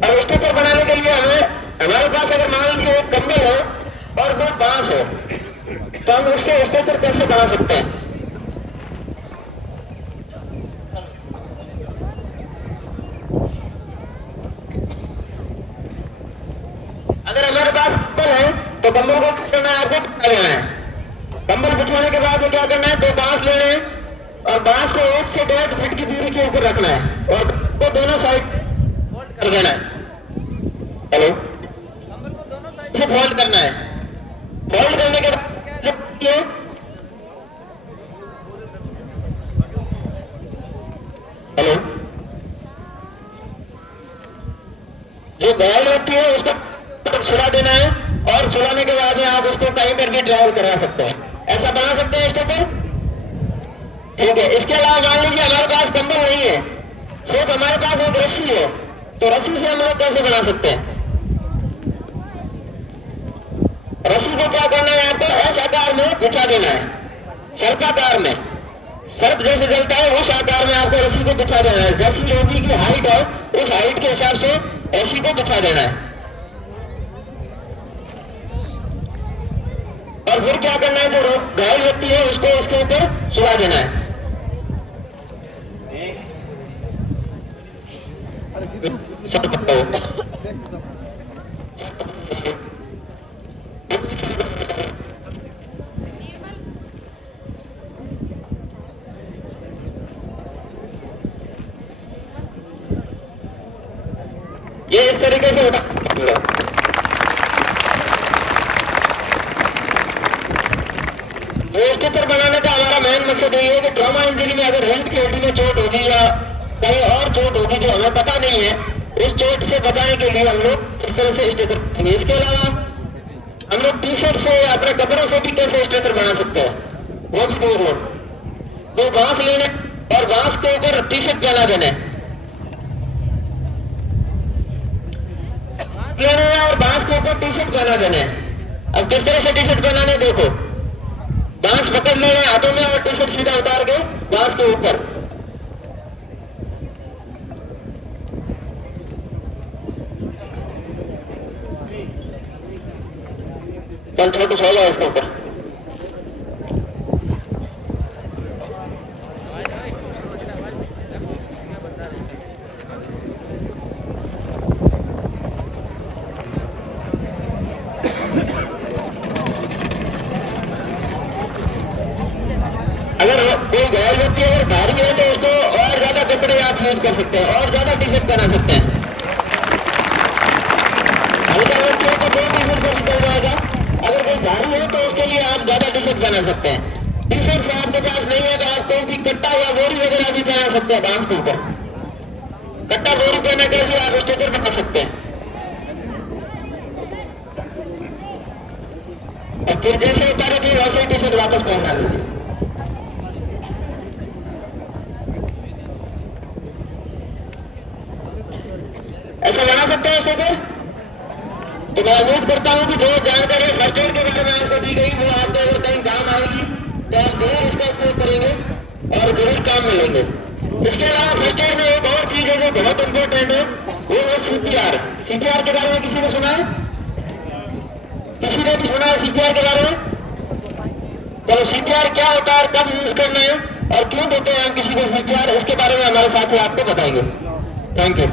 और स्ट्रेचर बनाने के लिए हमारे पास अगर मान लीजिए एक कंबल है और वो बांस है तो हम उससे स्ट्रेचर कैसे बना सकते हैं। अगर हमारे पास कंबल है तो कंबल को क्या करना है, आपको बिछा देना है। कंबल बिछाने के बाद क्या करना है, 2 बांस लेने हैं और बांस को 1 से 1.5 फीट की दूरी के ऊपर रखना है और को दोनों साइड कर देना है। हेलो, इसे फोल्ड करना है। फोल्ड करने के बाद हेलो, जो घायल व्यक्ति है उसको सुला देना है और सुलाने के बाद में आप उसको कहीं पर भी ट्रैवल करा सकते हैं। ऐसा बना सकते हैं स्ट्रेचर। ठीक है, इसके अलावा मान लीजिए हमारे पास कंबल नहीं है, सिर्फ हमारे पास एक रस्सी है, तो रस्सी से हम लोग कैसे बना सकते हैं। रस्सी को क्या करना है, आपको ऐसे आकार में बिछा देना है, सर्पाकार में, सर्प जैसे चलता है उस आकार में आपको रस्सी को बिछा देना है। जैसी रोगी की हाइट है उस हाइट के हिसाब से रस्सी को बिछा देना है और फिर क्या करना है, जो घायल व्यक्ति है उसको इसके ऊपर सुला देना है। ये इस तरीके से होता स्ट्रेचर बनाने का हमारा मेन मकसद यही है कि ट्रॉमा इंजरी में अगर रीढ़ की हड्डी में चोट होगी या कहीं और चोट होगी जो हमें पता नहीं है, उस चोट से बचाने के लिए हम लोग इस तरह से स्ट्रेचर बनाएंगे। इसके अलावा हम लोग टी शर्ट से अपने कपड़ों से भी कैसे स्ट्रेचर बना सकते हैं, वो भी देख लो। तो बांस लेने और बांस के ऊपर टी शर्ट पहना देना है और बांस के ऊपर टी शर्ट पहना देना है। अब किस तरह से टी शर्ट पहनाने, देखो, बांस पकड़ लेना है हाथों में और टी शर्ट सीधा उतार के बांस के ऊपर, चल छोटू सो जाए इसके ऊपर। अगर कोई घायल व्यक्ति अगर भारी है तो उसको और ज्यादा कपड़े आप यूज कर सकते हैं और ज्यादा टी शर्ट पहना सकते हैं। हल्का व्यक्ति है तो 2 टी शर्ट से निकल जाएगा, अगर कोई भारी है तो है बांस के ऊपर। कट्टा 2 रुपए में कर दिया, आप स्ट्रेचर बना सकते हैं। और फिर जैसे उतारे थे वैसे ही टी शर्ट वापस पहना लीजिए। ऐसा बना सकते हैं स्ट्रेचर। तो मैं उम्मीद करता हूं कि जो जानकारी फर्स्ट एड के बारे में आपको दी गई वो आपको अगर कहीं काम आएगी तो आप जरूर इसका उपयोग करेंगे और जरूर काम में लेंगे। इसके अलावा फर्स्ट एड में एक और चीज है जो बहुत इंपॉर्टेंट है, वो है सीपीआर। सीपीआर के बारे में किसी ने सुना है? किसी ने भी सुना है सीपीआर के बारे में? चलो, सीपीआर क्या होता है, कब यूज करना है और क्यों देते हैं हम किसी को सीपीआर, इसके बारे में हमारे साथी आपको बताएंगे। Thank you.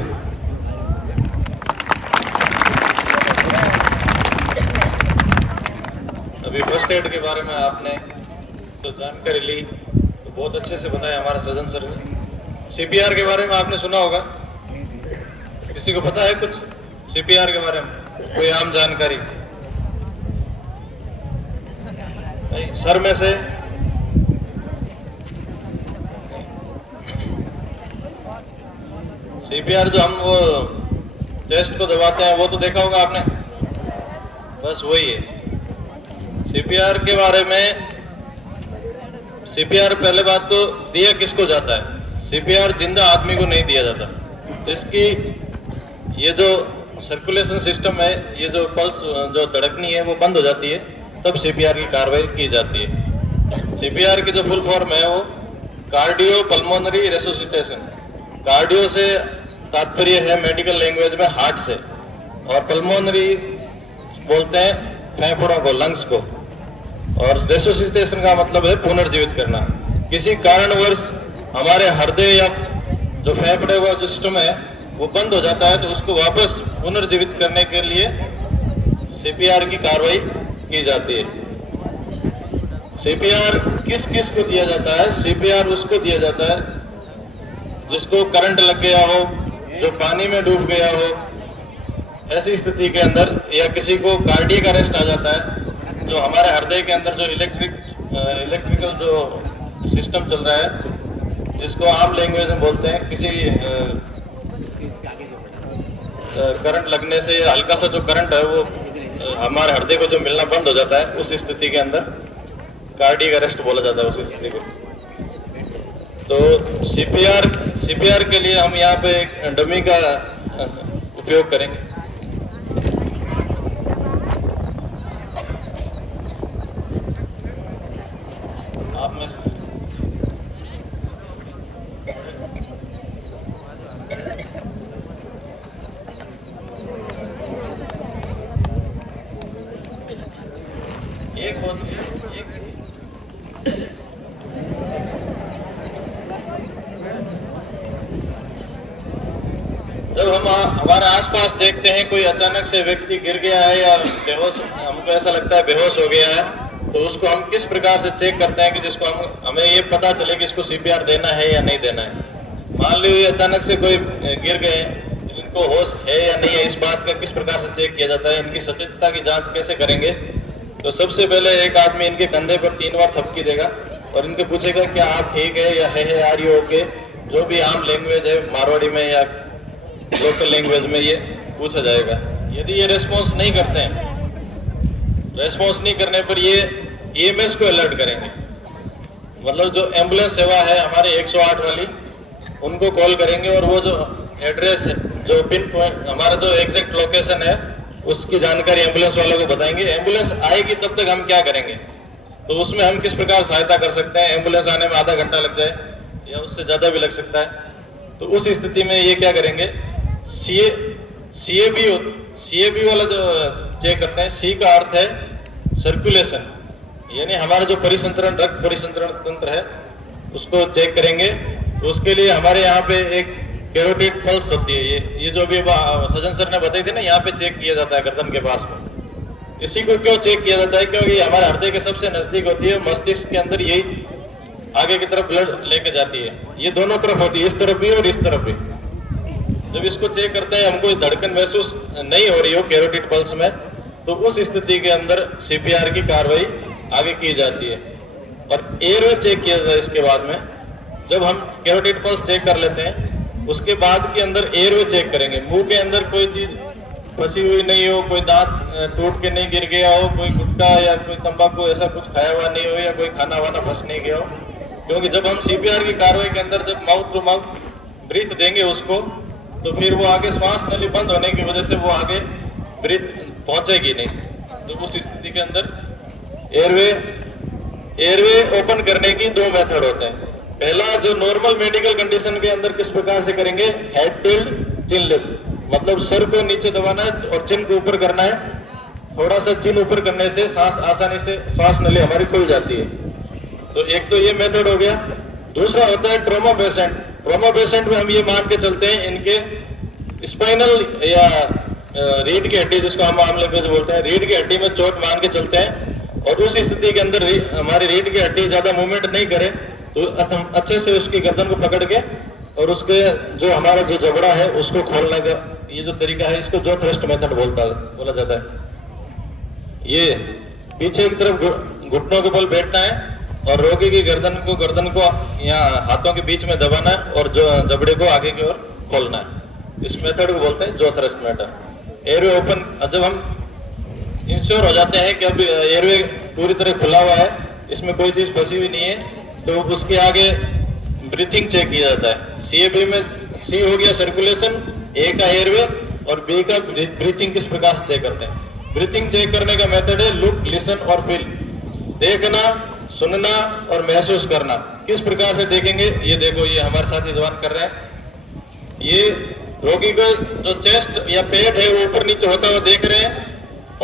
अभी फर्स्ट एड के बारे में आपने तो जानकारी ली, तो बहुत अच्छे से बताया हमारे सजन सर ने। सीपीआर के बारे में आपने सुना होगा, किसी को पता है कुछ सीपीआर के बारे में, कोई आम जानकारी? नहीं, सर में से सीपीआर जो हम वो चेस्ट को दबाते हैं वो तो देखा होगा आपने, बस वही है। सीपीआर के बारे में, सीपीआर पहले बात तो दिया किसको जाता है? सीपीआर जिंदा आदमी को नहीं दिया जाता। इसकी ये जो सर्कुलेशन सिस्टम है, ये जो पल्स जो धड़कनी है वो बंद हो जाती है, तब सीपीआर की कार्रवाई की जाती है। सीपीआर की जो फुल फॉर्म है वो कार्डियो पल्मोनरी रेसोसिटेशन। कार्डियो से तात्पर्य है मेडिकल लैंग्वेज में हार्ट से, और पल्मोनरी बोलते हैं फेफड़ों को, लंग्स को, और रेसोसिटेशन का मतलब है पुनर्जीवित करना। किसी कारणवश हमारे हृदय या जो फेफड़े का सिस्टम है वो बंद हो जाता है, तो उसको वापस पुनर्जीवित करने के लिए सीपीआर की कार्रवाई की जाती है। सीपीआर किस किस को दिया जाता है? सीपीआर उसको दिया जाता है जिसको करंट लग गया हो, जो पानी में डूब गया हो, ऐसी स्थिति के अंदर, या किसी को कार्डियक अरेस्ट आ जाता है, जो हमारे हृदय के अंदर जो इलेक्ट्रिकल जो सिस्टम चल रहा है, जिसको आम लैंग्वेज में बोलते हैं, किसी करंट लगने से हल्का सा जो करंट है वो हमारे हृदय को जो मिलना बंद हो जाता है, उस स्थिति के अंदर कार्डियक अरेस्ट बोला जाता है उस स्थिति को। तो सीपीआर के लिए हम यहाँ पे एक डमी का उपयोग करेंगे। आप में से एक जब हम हमारे आसपास देखते हैं कोई अचानक से व्यक्ति गिर गया है या बेहोश, हमको ऐसा लगता है बेहोश हो गया है, तो उसको हम किस प्रकार से चेक करते हैं कि जिसको हमें ये पता चले कि इसको सीपीआर देना है या नहीं देना है। मान लीजिए अचानक से कोई गिर गए, इनको होश है या नहीं है, इस बात का किस प्रकार से चेक किया जाता है, इनकी सचेतता की जांच कैसे करेंगे? तो सबसे पहले एक आदमी इनके कंधे पर 3 बार थपकी देगा और इनके पूछेगा क्या आप ठीक है या है आर यू ओके, जो भी आम लैंग्वेज है मारवाड़ी में या लोकल लैंग्वेज में ये पूछा जाएगा। यदि ये रेस्पॉन्स नहीं करते हैं, रेस्पॉन्स नहीं करने पर ये ईएमएस को अलर्ट करेंगे, मतलब जो एम्बुलेंस सेवा है हमारे 108 वाली, उनको कॉल करेंगे और वो जो एड्रेस है, जो पिन पॉइंट, हमारा जो एग्जैक्ट लोकेशन है, उसकी जानकारी एम्बुलेंस वालों को बताएंगे। एम्बुलेंस आएगी तब तक हम क्या करेंगे, तो उसमें हम किस प्रकार सहायता कर सकते हैं। एम्बुलेंस आने में आधा घंटा लग जाए या उससे ज़्यादा भी लग सकता है, तो उस स्थिति में ये क्या करेंगे, सीएबी वाला जो चेक करते हैं, सी का अर्थ है सर्कुलेशन, यानी हमारा जो परिसंचरण, रक्त परिसंचरण तंत्र है उसको चेक करेंगे। तो उसके लिए हमारे यहाँ पे एक कैरोटिड पल्स होती है, ये जो भी सजन सर ने बताई थी ना, यहाँ पे चेक किया जाता है गर्दन के पास में। इसी को क्यों चेक किया जाता है? क्योंकि हमारे हृदय के सबसे नजदीक होती है, मस्तिष्क के अंदर यही आगे की तरफ ब्लड लेके जाती है, ये दोनों तरफ होती है, इस तरफ भी और इस तरफ भी। जब इसको चेक करते हैं हमको धड़कन महसूस नहीं हो रही हो कैरोटिड पल्स में, तो उस स्थिति के अंदर सीपीआर की कार्रवाई आगे की जाती है। और एयरवे चेक किया जाता है इसके बाद में, जब हम कैरोटिड पल्स चेक कर लेते हैं उसके बाद के अंदर एयरवे चेक करेंगे। मुंह के अंदर कोई चीज फंसी हुई नहीं हो, कोई दांत टूट के नहीं गिर गया हो, कोई गुटखा या कोई तंबाकू ऐसा कुछ खाया हुआ नहीं हो, या कोई खाना वाना फंस नहीं गया हो। क्योंकि जब हम सीपीआर की कार्रवाई के अंदर जब माउथ टू माउथ ब्रीथ देंगे उसको, तो फिर वो आगे श्वास नली बंद होने की वजह से वो आगे ब्रीथ पहुंचेगी नहीं। तो उस स्थिति के अंदर एयरवे ओपन करने की दो मेथड होते हैं। पहला जो नॉर्मल मेडिकल कंडीशन के अंदर किस प्रकार से करेंगे, हेड टिल्ट चिन लिफ्ट, मतलब सर को नीचे दबाना है और चिन को ऊपर करना है। थोड़ा सा चिन ऊपर करने से सांस आसानी से श्वास नली हमारी खुल जाती है। तो एक तो ये मेथड हो गया। दूसरा होता है ट्रॉमा पेशेंट। ट्रॉमा पेशेंट में हम ये मान के चलते हैं इनके स्पाइनल या रीढ़ की हड्डी, जिसको हम आम लैंग्वेज बोलते हैं, रीढ़ की हड्डी में चोट मान के चलते हैं, और उस स्थिति के अंदर हमारी रीढ़ की हड्डी ज्यादा मूवमेंट नहीं करे तो अच्छे से उसकी गर्दन को पकड़ के और उसके जो हमारा जो जबड़ा है उसको खोलने का ये जो तरीका है, इसको जो थ्रस्ट मेथड बोला जाता है। ये पीछे की तरफ घुटनों के बल बैठना है और रोगी की गर्दन को यहाँ हाथों के बीच में दबाना है और जो जबड़े को आगे की ओर खोलना है। इस मेथड को बोलते हैं जो थ्रस्ट मेथड। एयरवे ओपन, जब हम इंश्योर हो जाते हैं कि अब एयरवे पूरी तरह खुला हुआ है, इसमें कोई चीज फंसी हुई नहीं है, तो उसके आगे ब्रीथिंग चेक किया जाता है। सीएबी में सी हो गया सर्कुलेशन, ए का एयरवे और बी का ब्रीथिंग किस प्रकार से चेक करते हैं। ब्रीथिंग चेक करने का मेथड है लुक, लिसन और फील। देखना, सुनना और महसूस करना। किस प्रकार से देखेंगे, ये देखो, ये हमारे साथी जवान कर रहे हैं। ये रोगी को जो चेस्ट या पेट है वो ऊपर नीचे होता हुआ देख रहे हैं,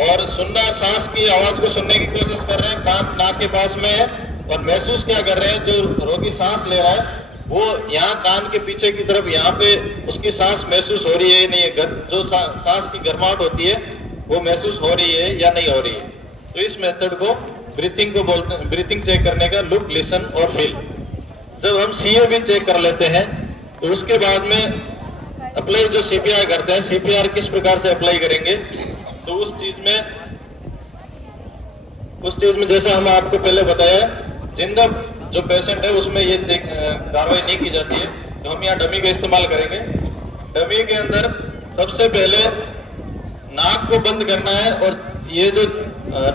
और सुनना, सांस की आवाज को सुनने की कोशिश कर रहे हैं, कान नाक के पास में है, और महसूस क्या कर रहे हैं, जो रोगी सांस ले रहा है वो यहाँ कान के पीछे की तरफ यहाँ पे उसकी सांस महसूस हो रही है नहीं है, जो सांस की गर्माहट होती है वो महसूस हो रही है या नहीं हो रही है। तो इस मेथड को ब्रीथिंग को बोलते हैं, ब्रीथिंग चेक करने का लुक, लिसन और फील। जब हम सीएबी चेक कर लेते हैं तो उसके बाद में अप्लाई जो सीपीआर करते हैं, सीपीआर किस प्रकार से अप्लाई करेंगे, तो उस चीज में जैसे हम आपको पहले बताया, जिंदा जो पेशेंट है उसमें ये कार्रवाई नहीं की जाती है, तो हम यहाँ डमी का इस्तेमाल करेंगे। डमी के अंदर सबसे पहले नाक को बंद करना है और ये जो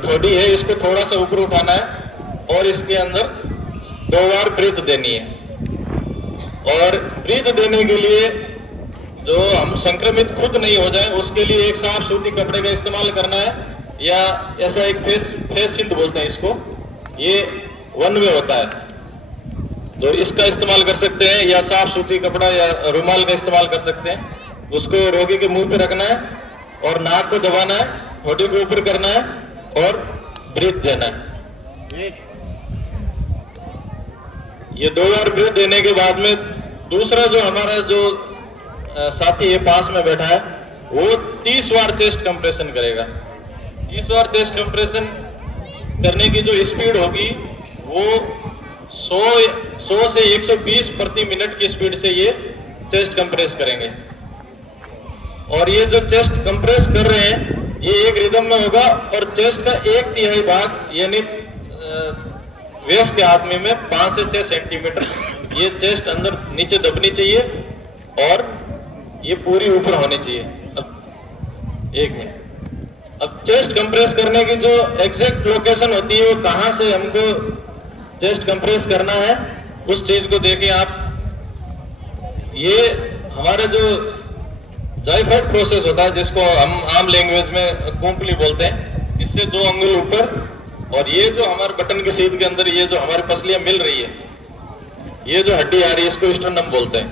ठोडी है इसको थोड़ा सा ऊपर उठाना है और इसके अंदर 2 बार ब्रीथ देनी है। और ब्रीथ देने के लिए जो हम संक्रमित खुद नहीं हो जाए उसके लिए एक साफ सूती कपड़े का इस्तेमाल करना है, या ऐसा एक फेस शील्ड बोलते हैं इसको, ये 1 वे होता है, तो इसका इस्तेमाल कर सकते हैं, या साफ सूती कपड़ा या रुमाल का इस्तेमाल कर सकते हैं। उसको रोगी के मुंह पे रखना है और नाक को दबाना है, ठोडी को ऊपर करना है और ब्रीथ देना है। ये 2 बार ब्रीथ देने के बाद में दूसरा जो हमारा जो साथी है पास में बैठा है वो 30 बार चेस्ट कंप्रेशन करेगा। 30 बार चेस्ट कंप्रेशन करने की जो स्पीड होगी वो 100 से 120 प्रति मिनट की स्पीड से ये चेस्ट कंप्रेस करेंगे। और ये जो चेस्ट कंप्रेस कर रहे हैं ये एक रिदम में होगा, और चेस्ट का 1/3 भाग यानी वेस्ट के आदमी में 5 से 6 सेंटीमीटर ये चेस्ट अंदर नीचे दबनी चाहिए और ये पूरी ऊपर होनी चाहिए। अब 1 मिनट, अब चेस्ट कंप्रेस करने की जो एग्जैक्ट लोकेशन होती है वो कहां से हमको चेस्ट कंप्रेस करना है उस चीज को देखिए आप। ये हमारे जो जाइफाइड प्रोसेस होता है जिसको हम आम लैंग्वेज में कुंपली बोलते हैं, इससे 2 अंगुल ऊपर, और ये जो हमारे बटन की सीध के अंदर ये जो हमारी पसलियां मिल रही है, ये जो हड्डी आ रही है इसको स्टर्नम बोलते हैं।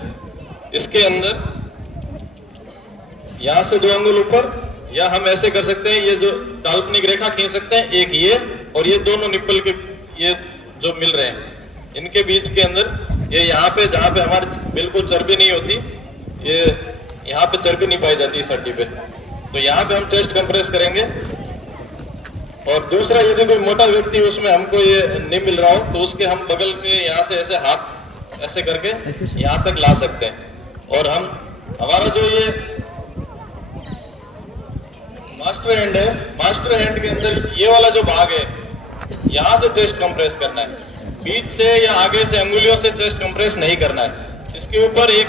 इसके अंदर यहां से 2 अंगुल ऊपर, या हम ऐसे कर सकते हैं, ये जो काल्पनिक रेखा खींच सकते हैं, एक ये और ये दोनों निप्पल के ये जो मिल रहे हैं इनके बीच के अंदर ये यहाँ पे जहाँ पे हमारी बिल्कुल चर्बी नहीं होती, ये यहाँ पे चर्बी नहीं पाई जाती इस हड्डी पे, तो यहाँ पे हम चेस्ट कंप्रेस करेंगे। और दूसरा यदि कोई मोटा व्यक्ति उसमें हमको ये नहीं मिल रहा हो तो उसके हम बगल के यहाँ से ऐसे हाथ ऐसे करके यहाँ तक ला सकते हैं। और हम हमारा जो ये मास्टर हैंड है, मास्टर हैंड के अंदर ये वाला जो भाग है यहाँ से चेस्ट कंप्रेस करना है। बीच से या आगे से अंगुलियों से चेस्ट कंप्रेस नहीं करना है। इसके ऊपर एक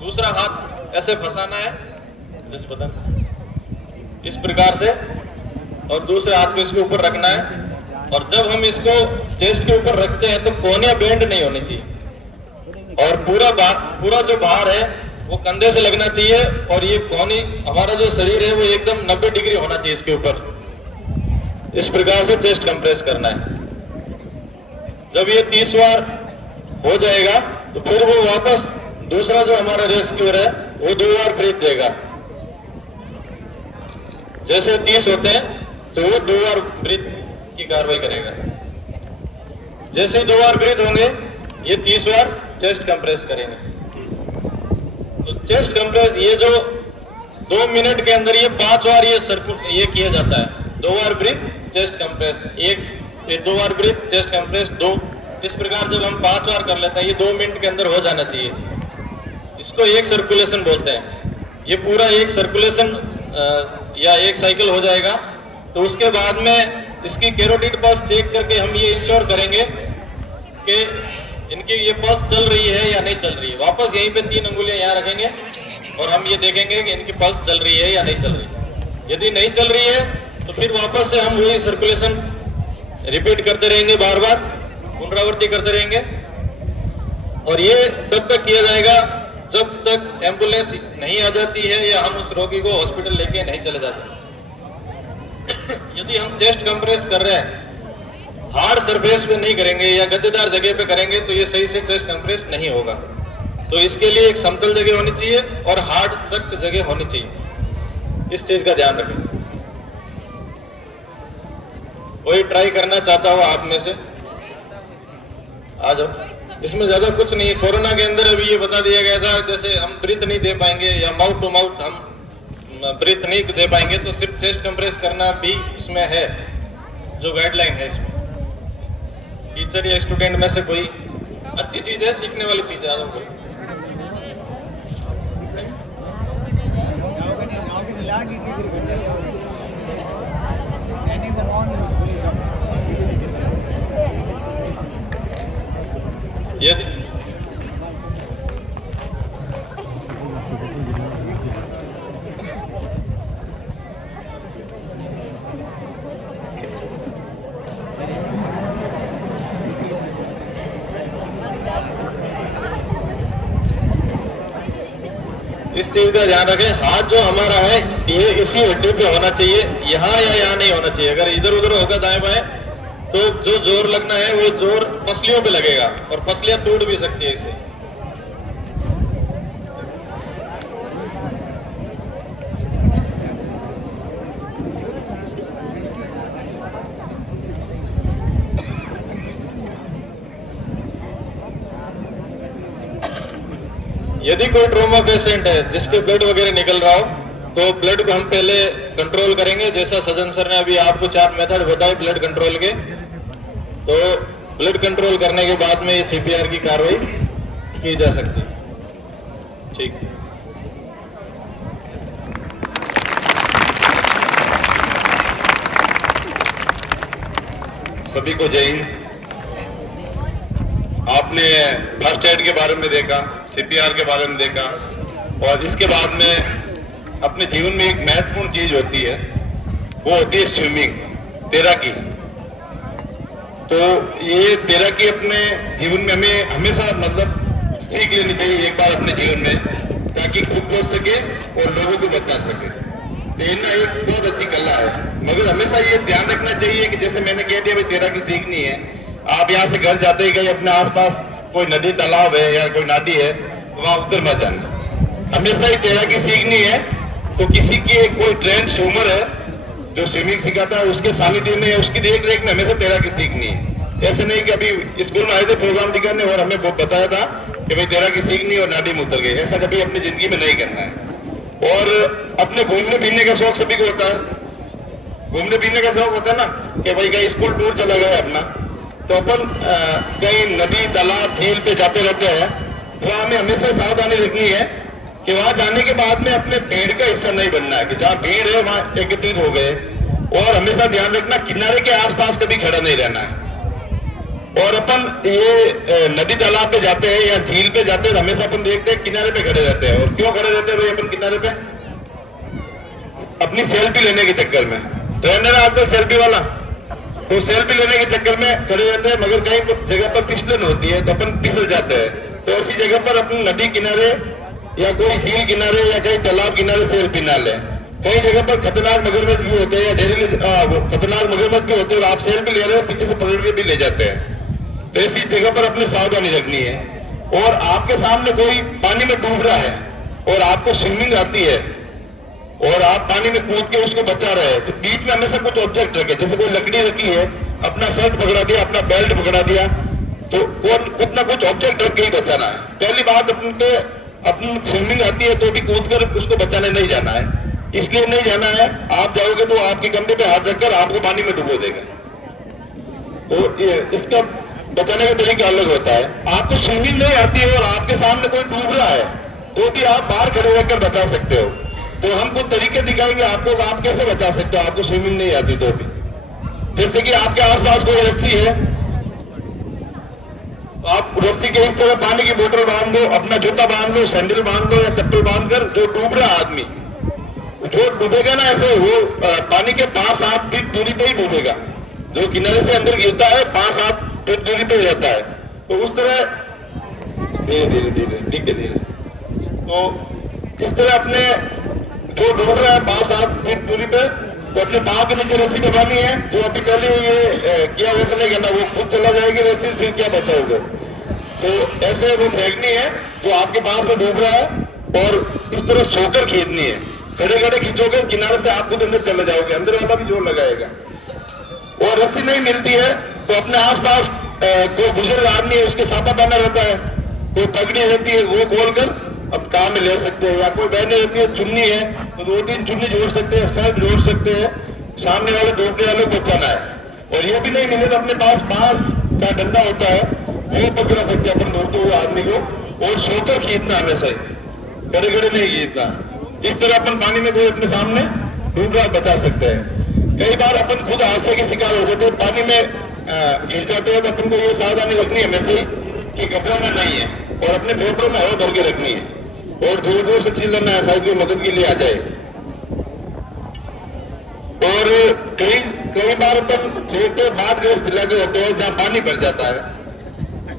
दूसरा हाथ ऐसे फंसाना है, जैसे पता नहीं, इस प्रकार से, और दूसरे हाथ को इसके ऊपर रखना है। और जब हम इसको चेस्ट के ऊपर रखते हैं तो कोहनियां बेंड नहीं होनी चाहिए और पूरा जो भार है वो कंधे से लगना चाहिए। और ये कोहनी, हमारा जो शरीर है वो एकदम 90 डिग्री होना चाहिए इसके ऊपर। इस प्रकार से चेस्ट कंप्रेस करना है। जब ये 30 बार हो जाएगा तो फिर वो वापस दूसरा जो हमारा रेस्क्यूअर है वो 2 बार ब्रीथ देगा। जैसे 30 होते हैं तो वो 2 बार ब्रीथ की कार्रवाई करेगा। जैसे ही 2 बार ब्रीथ होंगे ये 30 बार चेस्ट कंप्रेस करेंगे। तो चेस्ट कंप्रेस ये जो 2 मिनट के अंदर ये 5 बार ये किया जाता है। 2 बार ब्रीथ चेस्ट कंप्रेस, एक, फिर 2 बार ब्रीथ चेस्ट कंप्रेस 2। इस प्रकार जब हम 5 बार कर लेते हैं, ये 2 मिनट के अंदर हो जाना चाहिए। इसको एक सर्कुलेशन बोलते हैं। ये पूरा एक सर्कुलेशन या एक साइकिल हो जाएगा तो उसके बाद में इसकी कैरोटिड पल्स चेक करके हम ये इंश्योर करेंगे कि इनकी ये पल्स चल रही है या नहीं चल रही है। वापस यहीं पे 3 अंगुलियां यहाँ रखेंगे और हम ये देखेंगे कि इनकी पल्स चल रही है या नहीं चल रही है। यदि नहीं चल रही है तो फिर वापस से हम वही सर्कुलेशन रिपीट करते रहेंगे, बार बार पुनरावृत्ति करते रहेंगे। और ये तब तक किया जाएगा जब तक एम्बुलेंस नहीं आ जाती है या हम उस रोगी को हॉस्पिटल लेके नहीं चले जाते। यदि हम चेस्ट कंप्रेस कर रहे हैं, हार्ड सरफेस पे नहीं करेंगे या गद्देदार जगह पे करेंगे तो ये सही से चेस्ट कंप्रेस नहीं होगा। तो इसके लिए एक समतल जगह होनी चाहिए और हार्ड सख्त जगह होनी चाहिए। इस चीज का ध्यान रखें। कोई ट्राई करना चाहता हो आप में से, आ जाओ। इसमें ज्यादा कुछ नहीं है। कोरोना के अंदर अभी ये बता दिया गया था जैसे हम ब्रीथ नहीं दे पाएंगे या माउथ टू माउथ हम ब्रीथ नहीं दे पाएंगे तो सिर्फ चेस्ट कंप्रेस करना भी इसमें है, जो गाइडलाइन है इसमें। टीचर या स्टूडेंट में से कोई अच्छी चीज है, सीखने वाली चीज है। कोई यदि इस चीज का ध्यान रखें, हाथ जो हमारा है ये इसी हड्डी पे होना चाहिए, यहाँ या यहाँ नहीं होना चाहिए। अगर इधर उधर होगा दाएं बाएं तो जो जोर लगना है वो जोर पसलियों पे लगेगा और पसलियां टूट भी सकती है इससे। यदि कोई ट्रोमा पेशेंट है जिसके ब्लड वगैरह निकल रहा हो तो ब्लड को हम पहले कंट्रोल करेंगे। जैसा सजन सर ने अभी आपको 4 मेथड बताए ब्लड कंट्रोल के, तो ब्लड कंट्रोल करने के बाद में ये सीपीआर की कार्रवाई की जा सकती है। ठीक, सभी को जय हिंद। आपने फर्स्ट एड के बारे में देखा, सीपीआर के बारे में देखा और इसके बाद में अपने जीवन में एक महत्वपूर्ण चीज होती है, वो होती है स्विमिंग, तैराकी। तो ये तैराकी अपने जीवन में हमें हमेशा मतलब सीख लेनी चाहिए एक बार अपने जीवन में, ताकि खुद बच सके और लोगों को बचा सके। तैरना एक बहुत अच्छी कला है, मगर हमेशा ये ध्यान रखना चाहिए कि जैसे मैंने कह दिया भाई तैराकी सीखनी है, आप यहाँ से घर जाते ही कहीं अपने आसपास कोई नदी तालाब है या कोई नादी है तो वहां उतर मत जाना। हमेशा ही तैराकी सीखनी है तो किसी की कोई ट्रेंड स्विमर है जो स्विमिंग सिखाता है उसके सानिध्य में, उसकी देख रेख में हमेशा तैराकी सीखनी है। ऐसे नहीं कि अभी स्कूल में आए थे प्रोग्राम दिखाने और हमें बताया था कि भाई तैराकी सीखनी और नादी में उतर गए, ऐसा कभी अपनी जिंदगी में नहीं करना है। और अपने घूमने फिरने का शौक सभी को होता है, घूमने फिरने का शौक होता है ना कि भाई कहीं स्कूल टूर चला गया अपना, तो अपन कहीं नदी तालाब झील पे जाते रहते हैं, तो हमें हमेशा सावधानी रखनी है कि वहां जाने के बाद में अपने भीड़ का हिस्सा नहीं बनना है, कि जहां भीड़ है वहां एकत्रित हो गए। और हमेशा ध्यान रखना किनारे के आसपास कभी खड़ा नहीं रहना है। और अपन ये नदी तालाब पे जाते हैं या झील पे जाते हैं, हमेशा अपन देखते हैं किनारे पे खड़े रहते हैं। और क्यों खड़े रहते हैं भाई अपन किनारे पे? अपनी सेल्फी लेने के चक्कर में। ट्रेंड है आजकल सेल्फी वाला, तो सेल्फी लेने के चक्कर में खड़े रहते हैं, मगर कहीं जगह पर फिसलन होती है तो अपन फिसल जाते हैं। तो ऐसी जगह पर अपनी नदी किनारे या कोई झील किनारे या कहीं तालाब किनारे सेल्फी ना लें। कई जगह पर खतरनाक मगरमच्छ भी होते हैं या जहरीले खतरनाक मगरमच्छ भी होते हैं, और आप सेल्फी ले रहे हो, पीछे से पकड़ के भी ले जाते हैं। तो ऐसी जगह पर अपनी सावधानी रखनी है। और आपके सामने कोई पानी में डूब रहा है और आपको स्विमिंग आती है और आप पानी में कूद के उसको बचा रहे हैं, तो बीच में हमेशा कुछ ऑब्जेक्ट रखे। जैसे कोई लकड़ी रखी है, अपना शर्ट पकड़ा दिया, अपना बेल्ट पकड़ा दिया, तो कुछ ना कुछ ऑब्जेक्ट रख के ही बचाना है। पहली बात, अपनी स्विमिंग आती है तो भी कूद कर उसको बचाने नहीं जाना है। इसलिए नहीं जाना है, आप जाओगे तो आपके कंधे पे हाथ रखकर आपको पानी में डुबो देगा। तो इसका बचाने का तरीका अलग होता है। आपको स्विमिंग नहीं आती है और आपके सामने कोई डूब रहा है तो भी आप बाहर खड़े रहकर बचा सकते हो। तो हम कुछ तरीके दिखाएंगे आपको, आप कैसे बचा सकते हो आपको स्विमिंग नहीं आती तो भी। जैसे कि आपके आसपास कोई रस्सी है, तो आप रस्सी के इस तरह पानी की बोतल बांध दो, अपना जूता बांध लो, सैंडल बांध दो या चप्पल बांध कर, जो डूब रहा आदमी, जो डूबेगा ना ऐसे, वो पानी के 5-7 फीट दूरी पे ही डूबेगा। जो किनारे से अंदर गिरता है 5-7 फीट दूरी पे रहता है। तो उस तरह धीरे धीरे तो इस तरह अपने जो डूब रहा है 5-7 फीट दूरी पे, तो अपने पाँव के नीचे रस्सी दबानी है। जो अभी पहले ये किया वैसे नहीं करना, वो खुद चला जाएगी रस्सी, फिर क्या बचाओगे। तो ऐसे वो फेंकनी है जो आपके पाँव पे डूब रहा है, और इस तरह सोकर खींचनी है। खड़े खड़े खींचोगे किनारे से आप खुद अंदर चले जाओगे, अंदर वाला भी जोर लगाएगा। और रस्सी नहीं मिलती है तो अपने आसपास कोई बुजुर्ग आदमी है, उसके सापा पहना रहता है, कोई पगड़ी रहती है, वो खोलकर अब काम में ले सकते हैं। या कोई बहने रहती है, चुन्नी है, तो 2-3 चुन्नी जोड़ सकते हैं, शर्ट जोड़ सकते हैं, सामने वाले डूबने वाले को बचाना है। और ये भी नहीं मिले तो अपने पास बांस का डंडा होता है, वो पकड़ा सकते हैं अपन डूबते हुए आदमी को, और सोकर खींचना हमेशा ही, खड़े खड़े नहीं खींचना। इस तरह अपन पानी में कोई अपने सामने डूब रहा बचा सकते हैं। कई बार अपन खुद हादसे के शिकार हो जाते हैं, पानी में गिर जाते हैं, तो अपन को ये सावधानी रखनी है वैसे ही कि घबराना नहीं है, और अपने फेफड़ों में हवा भर के रखनी है, और जोर जोर से चिल्लाना है, शायद कोई मदद के लिए आ जाए। और कई बार अपन छोटे बाढ़ग्रस्त इलाके होते हैं जहाँ पानी भर जाता है,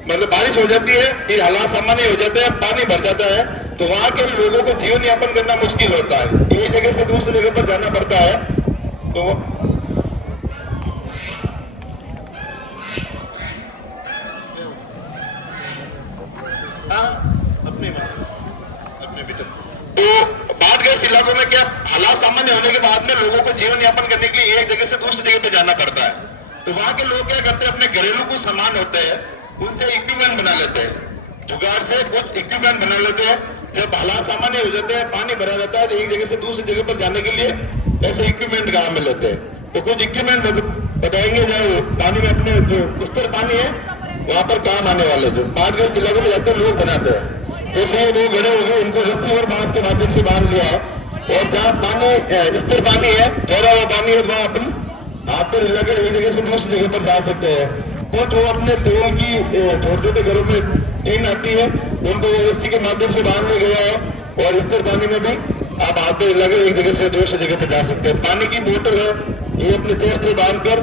मतलब बारिश हो जाती है, फिर हालात सामान्य हो जाते हैं, पानी भर जाता है, तो वहां के लोगों को जीवन यापन करना मुश्किल होता है। एक जगह से दूसरी जगह पर जाना पड़ता है। तो अपने भीतर तो बाढ़ग्रस्त इलाकों में क्या हालात सामान्य होने के बाद में लोगों को जीवन यापन करने के लिए एक जगह से दूसरी जगह पे जाना पड़ता है। तो वहां के लोग क्या करते हैं, अपने घरेलू कुछ सामान होते हैं उनसे इक्विपमेंट बना लेते हैं, जुगाड़ से कुछ इक्विपमेंट बना लेते हैं। जब हालात सामान्य हो जाते हैं, पानी भरा रहता है, तो एक जगह से दूसरी जगह पर जाने के लिए ऐसे इक्विपमेंट काम में लेते हैं। तो कुछ इक्विपमेंट बताएंगे जो पानी में अपने जो स्तर पानी है वहां पर काम आने वाले, जो बाढ़ग्रस्त इलाकों में जाते लोग बनाते हैं। जैसे ये 2 घड़े हो गए, इनको रस्सी और बांस के माध्यम से बांध लिया है, और जहाँ पानी स्तर पानी है, ठहरा हुआ पानी है, वहां अपन हाथ पर हिलाकर एक जगह से दूसरी जगह पर जा सकते हैं। कुछ वो अपने तेल की छोटे छोटे घरों में टीन आती है, उनको रस्सी के माध्यम से बांध लिया गया है, और स्तर पानी में भी आप हाथ पर हिलाकर एक जगह से दूसरी जगह पर जा सकते हैं। पानी की बोतल है, ये अपने चेस्ट पे बांध कर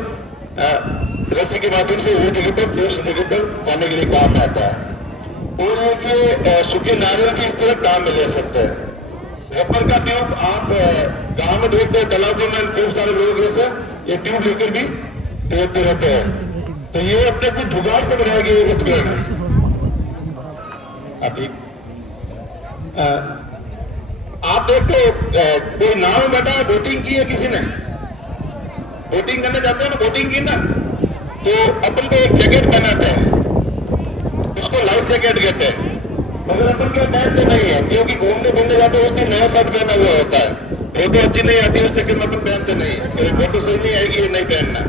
रस्सी के माध्यम से एक जगह पर दूसरी जगह पर जाने के लिए काम में आता है। और एक सूखे नारियल की इस तरह काम में ले सकते हैं। रबर का ट्यूब आप गांव में देखते हैं, तालाबों में खूब सारे लोग जैसे ये ट्यूब लेकर भी तैरते रहते हैं। तो ये अपने कुछ जुगाड़ से बनाया गया एक उपकरण है। आप देखते हो कोई नाव में बैठा है, बोटिंग की है किसी ने, बोटिंग करने जाते हैं ना, बोटिंग की ना, तो अपन को एक जैकेट पहनाते हैं, उसको लाइफ जैकेट कहते हैं, मगर अपन क्या पहनते नहीं है, क्योंकि घूमने फिरने जाते हैं उस दिन नया शर्ट पहना हुआ होता है, फोटो अच्छी नहीं आती उस चक्कर में अपन पहनते नहीं है, फोटो सही नहीं आएगी ये नहीं पहनना।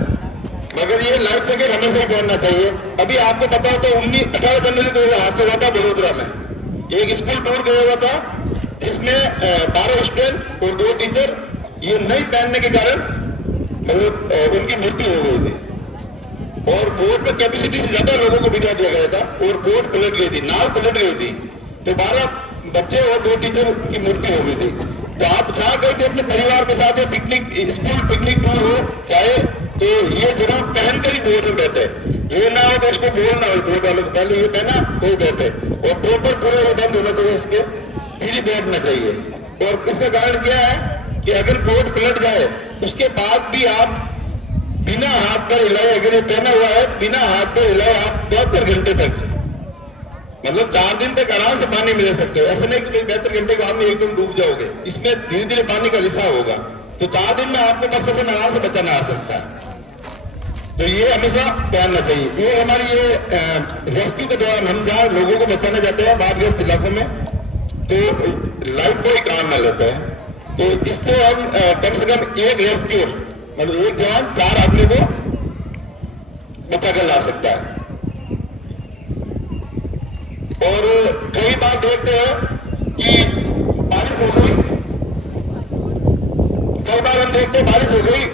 मगर ये लाइफ जैकेट हमेशा ही पहनना चाहिए। अभी आपको पता हो तो 18 जनवरी को हादसा हुआ था बड़ोदरा में, एक स्कूल टूर गया हुआ था जिसमें 12 स्टूडेंट और 2 टीचर ये नहीं पहनने के कारण मतलब उनकी मृत्यु हो गई थी। और बोट में कैपेसिटी से ज्यादा लोगों को बिठा दिया गया था और बोट पलट गई थी, नाव पलट गई थी, तो 12 बच्चे और 2 टीचर की मृत्यु हो गई थी। तो आप जहाँ गए थे अपने परिवार के साथ, पिकनिक स्कूल पिकनिक टूर हो चाहे, तो ये जरूर पहन कर ही बोट में बैठे, ये ना हो तो उसको बोलना हो बोट वालों को पहले ये पहना तो बैठे, और प्रॉपर पूरे वो बंद होना चाहिए, इसके फिर ही बैठना चाहिए। और इसका कारण क्या है कि अगर बोट पलट जाए उसके बाद भी आप बिना हाथ पर हिलाए, अगर ये पहना हुआ है बिना हाथ पर हिलाए आप 72 घंटे तक, मतलब 4 दिन तक आराम से पानी में रह सकते हो। ऐसा नहीं कि 72 घंटे के बाद में एकदम डूब जाओगे, इसमें धीरे धीरे पानी का रिसाव होगा, तो 4 दिन में आपको वर्षा से आराम से बचाना आ सकता है। तो ये हमेशा पहनना चाहिए। ये हमारी ये रेस्क्यू के दौरान हम जहाँ लोगों को बचाना चाहते हैं बाढ़ग्रस्त इलाकों में, तो लाइफ बॉय काम में लेते हैं, तो इससे हम कम से कम एक रेस्क्यू मतलब एक जवान 4 आदमी को बचा कर ला सकता है। और कई बार देखते हैं कि बारिश हो गई, कई बार हम देखते हैं बारिश हो गई,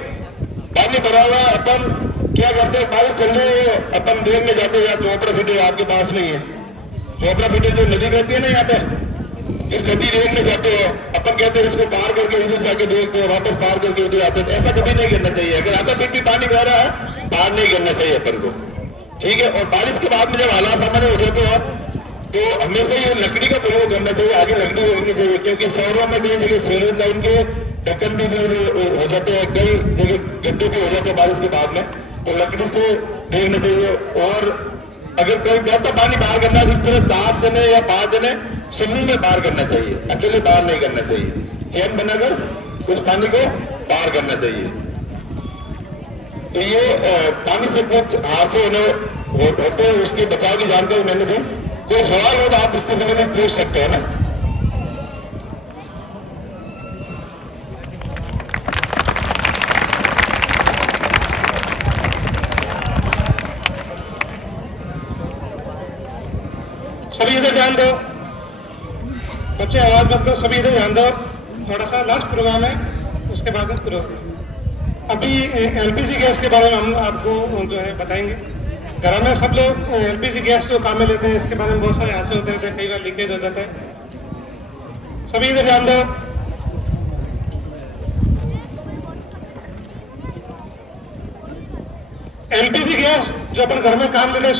पानी भरा हुआ, अपन क्या करते हैं, बारिश चल रही है, अपन देखने जाते हैं, या चोपड़ा फिटे आपके पास नहीं है, चोपड़ा फिटे जो नदी बहती है ना यहाँ पे, इस नदी देखने जाते हैं, अपन कहते हैं इसको पार करके इधर जाके देखते हैं, वापस पार करके उधर आते हैं। ऐसा कभी नहीं करना चाहिए, अगर आता फिर भी पानी बह रहा है पार नहीं करना चाहिए अपन को, ठीक है। और बारिश के बाद में जब हालात सामान्य हो जाते हैं तो हमेशा ये लकड़ी का प्रयोग करना चाहिए, आगे लकड़ी रखनी चाहिए, क्योंकि शहरों में कई जगह सीढ़ी लाइन के ढक्कन भी हो जाते हैं, कई जगह गड्ढे भी हो जाते हैं बारिश के बाद में, तो लकड़ी से देखना चाहिए। और अगर कोई बहता पानी बाहर करना है, इस तरह 4 जने या 5 जने समूह में पार करना चाहिए, अकेले पार नहीं करना चाहिए, चैन बनाकर उस पानी को पार करना चाहिए। तो ये पानी से कुछ हादसे होते हैं, उसके बचाव की जानकारी मैंने दी। कोई सवाल हो तो आप इससे संबंधित पूछ सकते हैं ना। सभी इधर ध्यान दो, बच्चे आवाज मत दो, सभी इधर ध्यान दो। थोड़ा सा लास्ट प्रोग्राम है, उसके बाद में प्रोग्राम। अभी एलपीजी गैस के बारे में हम आपको जो है बताएंगे। घर में सब लोग एलपीजी गैस जो काम में लेते हैं, इसके बारे में बहुत सारे हादसे होते रहते हैं, कई बार लीकेज हो जाता है। सभी इधर ध्यान दो। एलपीजी गैस जो अपन घर में काम लेते हैं,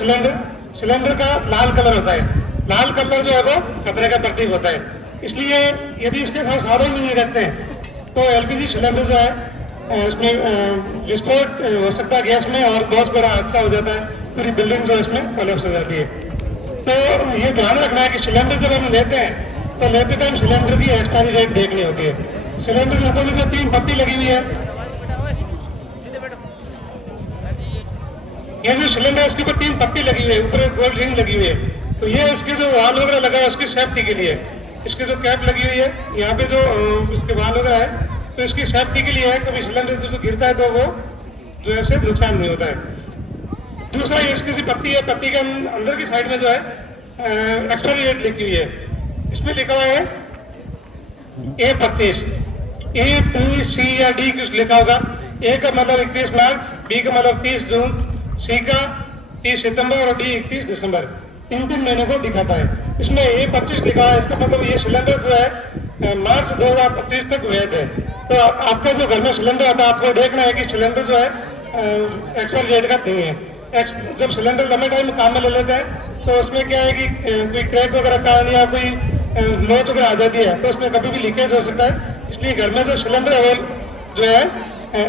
सिलेंडर का लाल कलर होता है, लाल कलर जो है वो खतरे का प्रतीक होता है। इसलिए यदि इसके साथ सावधानी नहीं रखते हैं तो एलपीजी सिलेंडर जो है इसमें विस्फोट हो सकता है गैस में, और बहुत बड़ा हादसा हो जाता है, पूरी बिल्डिंग जो है इसमें कोलैप्स हो जाती है। तो ये ध्यान रखना है कि सिलेंडर जब हम लेते हैं तो लेते टाइम सिलेंडर की एक्सपायरी डेट देखनी होती है। सिलेंडर के ऊपर में जो 3 पट्टी लगी हुई है, ये जो सिलेंडर है इसके ऊपर 3 पट्टी लगी हुई है, ऊपर गोल्ड रिंग लगी हुई है, तो ये इसके जो वाल वगैरह लगा है उसकी सेफ्टी के लिए। इसके जो कैप लगी हुई है यहाँ पे जो इसके वाल वगैरह है, तो इसकी सेफ्टी के लिए है, कभी सिलेंडर जो गिरता है तो वो जो है उससे नुकसान नहीं होता है। दूसरा ये इसकी पत्ती है, पत्ती के अंदर की साइड में जो है एक्सपायरी डेट लिखी हुई है, इसमें लिखा हुआ है A25, A, B, C या D कुछ लिखा होगा। A का मतलब 31 मार्च, B का मतलब 30 जून, C का 30 सितंबर और D 31 दिसंबर, 3 महीने को दिखाता है। इसमें A25 लिखा है, इसका मतलब ये सिलेंडर जो है मार्च 2025 तक वैध है। तो आपका जो घर में सिलेंडर आता है आपको देखना है कि सिलेंडर जो है एक्सपायरी डेट का नहीं है। जब सिलेंडर लंबे टाइम काम में ले लेते हैं तो उसमें क्या है कि कोई क्रैक वगैरह का या कोई नोच वगैरह आ जाती है, तो उसमें कभी भी लीकेज हो सकता है। इसलिए घर में जो सिलेंडर है वो जो है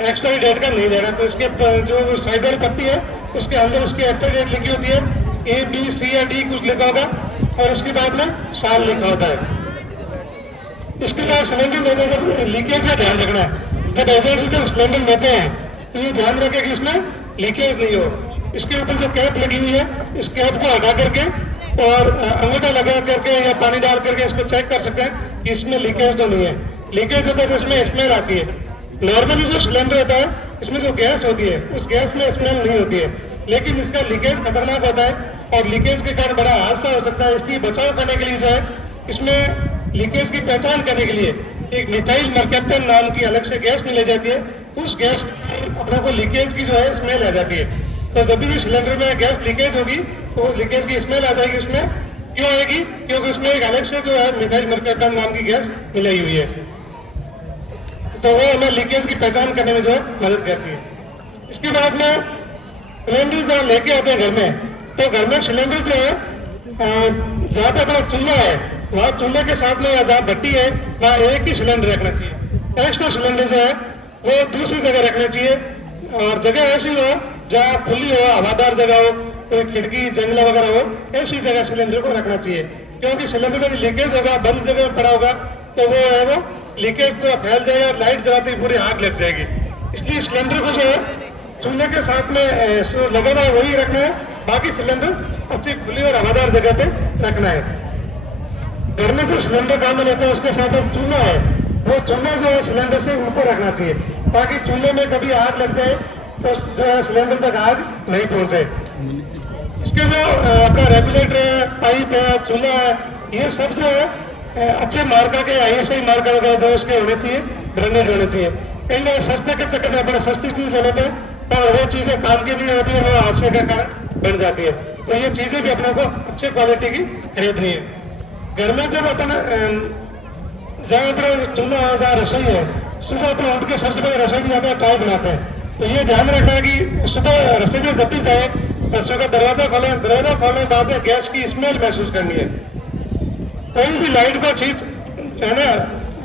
एक्सपायरी डेट का नहीं लेना। तो इसके जो साइड वाली पट्टी है उसके अंदर उसकी एक्सपायरी डेट लिखी होती है, A, B, C या D कुछ लिखा होगा, और उसके बाद में साल लिखा होता है। इसके बाद सिलेंडर लेने का लीकेज का ध्यान रखना है। जब ऐसे जब सिलेंडर लेते हैं तो ये ध्यान रखें कि इसमें लीकेज नहीं हो। इसके ऊपर जो कैप लगी हुई है, इस कैप को हटा करके और अंगूठा लगा करके या पानी डाल करके इसको चेक कर सकते हैं कि इसमें लीकेज तो नहीं है। लीकेज होता है तो इसमें स्मेल आती है। नॉर्मली जो सिलेंडर होता है इसमें जो गैस होती है उस गैस में स्मेल नहीं होती है, लेकिन इसका लीकेज खतरनाक होता है और लीकेज के कारण बड़ा हादसा हो सकता है। इसलिए बचाव करने के लिए जो है इसमें लीकेज की पहचान करने के लिए एक मिथाइल मर्कैप्टन नाम की अलग से गैस मिलाई जाती है। उस गैस अपने को लीकेज की जो है स्मेल आ जाती है। तो जब भी सिलेंडर में गैस लीकेज होगी तो लीकेज की स्मेल आ जाएगी उसमें। क्यों आएगी? क्योंकि उसमें एक अलग से जो है मिथाइल मरकरी नाम की गैस मिलाई हुई है, तो वो हमें लीकेज की पहचान करने में जो है मदद करती है। इसके बाद में सिलेंडर जहाँ लेके आते हैं घर में, तो घर में सिलेंडर जो है जहाँ पे अपना चूल्हा है वहाँ चूल्हे के साथ में या जहाँ भट्टी है वहाँ एक ही सिलेंडर रखना चाहिए। एक्स्ट्रा सिलेंडर जो है वो दूसरी जगह रखना चाहिए, और जगह ऐसी हो जहाँ खुली हो, हवादार जगह हो, कोई खिड़की जंगला वगैरह हो, ऐसी जगह सिलेंडर को रखना चाहिए। क्योंकि सिलेंडर में लीकेज होगा, बंद जगह में पड़ा होगा तो वो है वो लीकेज पूरा फैल जाएगा और लाइट जलाते ही पूरी आग लग जाएगी। इसलिए सिलेंडर को जो है चूल्हे के साथ में लगाना है वही रखना है, बाकी सिलेंडर अच्छी खुली और हवादार जगह पे रखना है। घर में जो सिलेंडर काम में लेते हैं उसके साथ एक चूल्हा है, वो चूल्हा जो है सिलेंडर से ऊपर रखना चाहिए ताकि चूल्हे में कभी आग लग जाए तो जो है सिलेंडर तक आग नहीं पहुंचे। इसके जो अपना रेगुलेटर है, पाइप है, चूल्हा है, ये सब जो है अच्छे मार्का के ISI मार्का वगैरह जो उसके होने चाहिए, ब्रांडेड होने चाहिए। कई लोग सस्ते के चक्कर में अपने सस्ती चीज ले लेते हैं और वो चीजें काम की भी होती है, वो हादसे का कारण बन जाती है। तो ये चीजें भी अपने को अच्छे क्वालिटी की खरीदनी है। घर में जब अपन जहाँ अपना चूल्हा है, जहाँ रसोई है, सुबह अपने उठ के सबसे पहले रसोई में जाते हैं, चाय बनाते हैं। तो ये ध्यान रखना है कि सुबह रसोई में जब भी जाए रसोई का दरवाजा खोलें, दरवाजा खोलने के बाद में गैस की स्मेल महसूस करनी है। कोई भी लाइट का चीज है ना,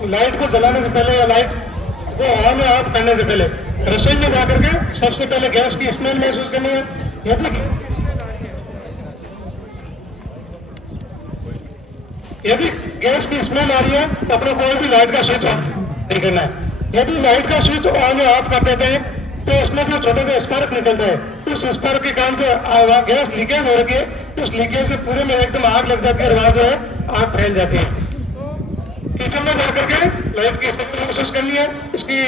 लाइट को जलाने से पहले या लाइट को ऑन या ऑफ करने से पहले रसोई में जाकर के सबसे पहले गैस की स्मेल महसूस करनी है। यदि गैस की स्मेल आ रही है तो अपने कोई भी लाइट का स्विच ऑन नहीं करना है। यदि लाइट का स्विच ऑन या ऑफ कर देते हैं तो उसमें जो छोटे से स्पार्क निकलता है, उस स्पार्क के कारण जो गैस लीकेज हो रही है, उस लीकेज में पूरे में एकदम आग लग जाती है और वहां जो है आग फैल जाती है। किचन में जाकर के लाइट की स्मेल महसूस करनी है, इसकी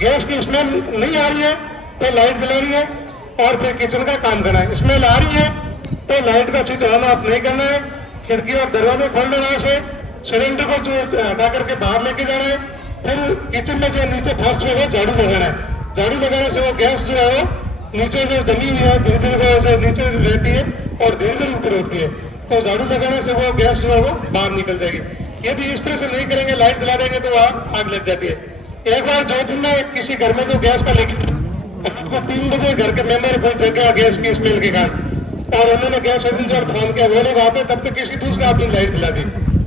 गैस की स्मेल नहीं आ रही है तो लाइट जलानी है और फिर किचन का काम करना है। स्मेल आ रही है तो लाइट का स्विच ऑन ऑफ नहीं करना है, खिड़की और दरवाजे खोल देना से, सिलेंडर को जो हटा करके बाहर लेके जाना है। फिर किचन में जो नीचे फर्श में है झाड़ू लगाना है, झाड़ू लगाने से वो गैस जो है वो नीचे जो जमी हुई है धीरे धीरे जो नीचे रहती है और धीरे धीरे ऊपर होती है, तो झाड़ू लगाने से वो गैस जो है वो बाहर निकल जाएगी। यदि इस तरह से नहीं करेंगे, लाइट जला देंगे तो वहाँ आग लग जाती है। एक बार जोधपुर में किसी घर में जो गैस का लीकेज, 3 बजे घर के मेंबर कोई जग गया गैस की स्मेल के कारण और उन्होंने गैस एजेंसी और फोन किया, वो लोग आते तब तक किसी दूसरे आदमी लाइट जला दी,